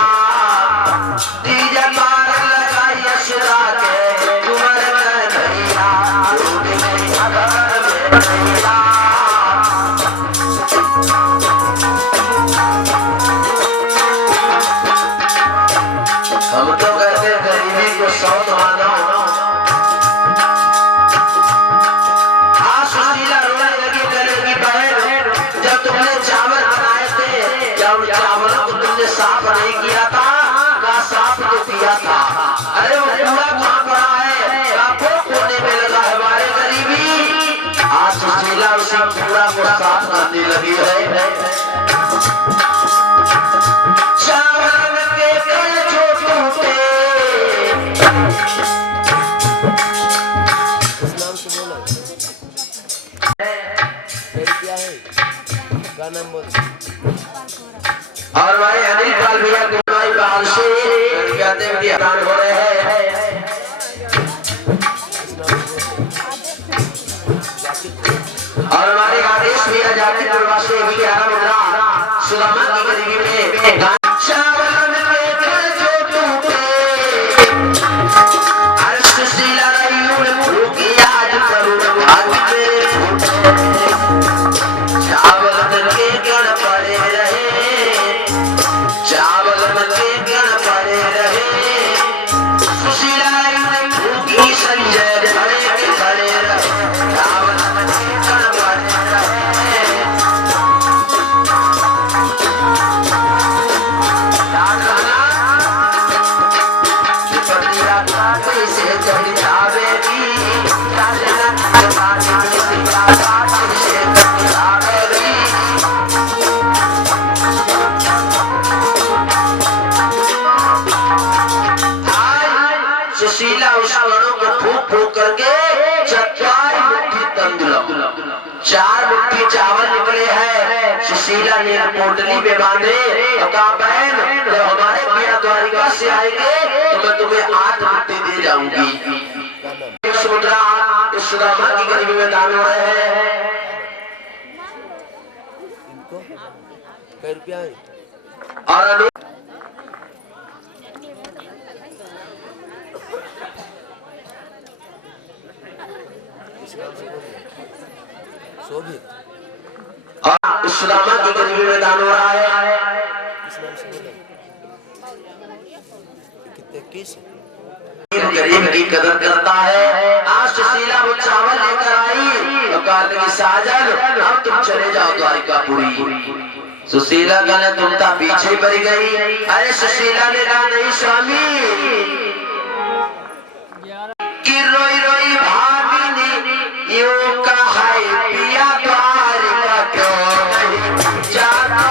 हम तो कहते गरीबी को सौत मानो। सुशीला रोने लगी गले की बहन, जब तुमने चावल बनाए थे क्या उन चावलों को तुमने साफ नहीं किया था? का साफ तो किया था। अरे वो कूड़ा कहाँ पड़ा है? आपको कोने में लगा है हमारे गरीबी। आज सुशीला उसी कूड़ा को साफ करने लगी है। और भाई अनिल पाल भैया गुरुवाई बाल से कहते हैं कि दान हो रहे हैं। और हमारे आदेश भैया जाति गुरुवा से भी 11 मुद्रा सुदामा की गरीबी में चावल में जो टूटे, हर सुशीला रही भूखी आज करूँ आज मेरे चावल के गण पड़े रहे, चावल के गण पड़े रहे, सुशीला भूखी संजय खड़े खड़े रहे, चावल के गण पड़े रहे। से चढ़ जावेगी सुशीला उस गणों को फूक फूक करके 4 मुट्ठी तंदुलम 4 मुट्ठी चावल निकले हैं। सुशीला ने पोटली में बांधे और कहा बहन जब हमारे पिया द्वारिका से आएंगे तो मैं तुम्हें 8 मुट्ठी दे जाऊंगी। मुद्रा इस सुदामा की गरीबी में दान हो रहे हैं। इनको कई रुपया है? और सुदामा की गरीबी में दान हो रहा है। कितने किस गरीब की कदर करता है। आज सुशीला वो चावल लेकर आई और कहा कि साजन अब तुम चले जाओ द्वारिकापुरी। सुशीला कहने तुम तो पीछे पड़ गई। अरे सुशीला ने कहा नहीं स्वामी कि रोई रोई भागिनी यूं कहा पिया द्वारिका क्यों नहीं जाता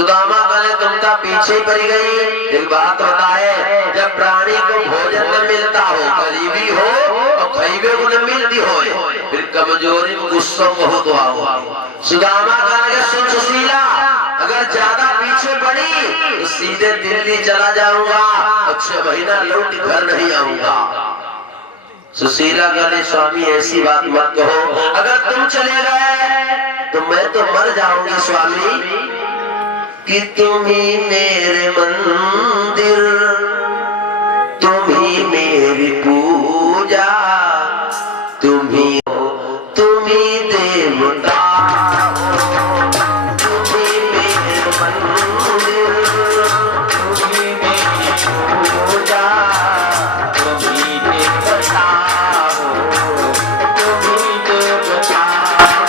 सुदामा कहले तुम तो पीछे पड़ गई। एक बात बताए, जब प्राणी को भोजन न मिलता हो, गरीबी हो और खैबे को न मिलती हो, फिर कमजोरी में गुस्सा बहुत हुआ। सुदामा कहने सुन सुशीला, अगर ज्यादा पीछे पड़ी तो सीधे दिल्ली चला जाऊंगा और 6 महीना लौट घर नहीं आऊंगा। सुशीला कहले स्वामी ऐसी बात मत कहो, अगर तुम चले गए तो मैं तो मर जाऊंगी स्वामी। कि तुम ही मेरे मंदिर, तुम ही मेरी पूजा, तुम ही देवता, तुम ही मेरे मंदिर, तुम ही मेरी पूजा, तुम ही देवता हो, तुम ही देवता हो।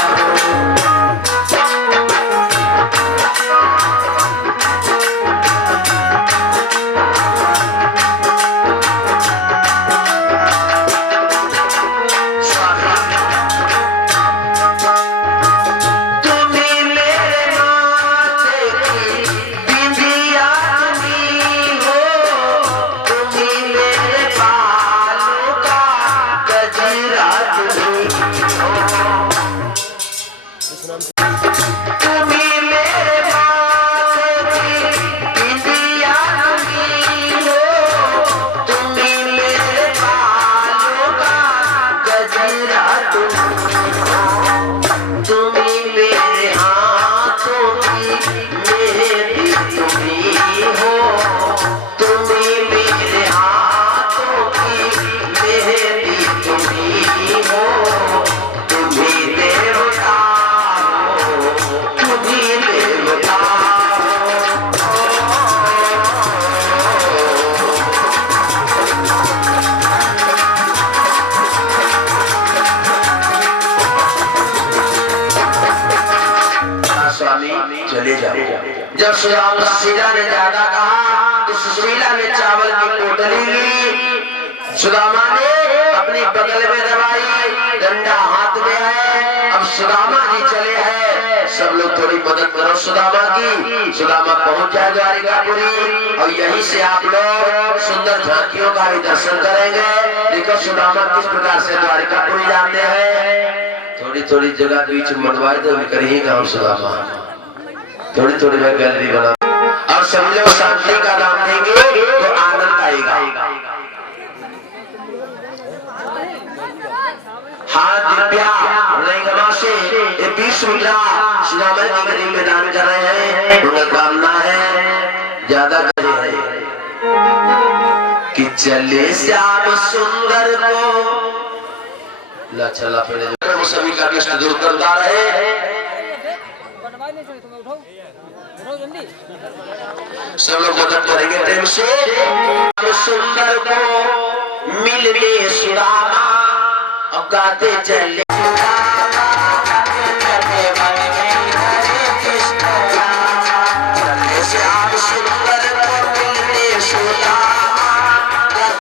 चले जाओ। जब सुशीला ने ज्यादा कहा तो सुशीला ने चावल की पोटली ली, सुदामा ने अपनी बगल में दबाई, डंडा हाथ में है। अब सुदामा जी चले हैं, सब लोग थोड़ी मदद करो सुदामा की। सुदामा पहुंच जाए द्वारिकापुरी और यहीं से आप लोग सुंदर झांकियों का भी दर्शन करेंगे। देखो सुदामा किस प्रकार से द्वारिकापुरी जाते हैं। थोड़ी थोड़ी जगह बीच मनवाए तो करिएगा हम सुदामा, थोड़ी थोड़ी मैं गैलरी बना और सब लोग शांति का नाम देंगे तो आनंद आएगा। हाँ दिव्या रेंगमा से ये 20 मुद्रा सुदामा की गरीब में दान कर रहे हैं। उनका कामना है ज्यादा करे है कि चले श्याम सुंदर को चला पहले वो सभी का कष्ट दूर करता रहे। सब लोग मदद करेंगे प्रेम से। सुंदर को मिलने सुदामा और गाते चले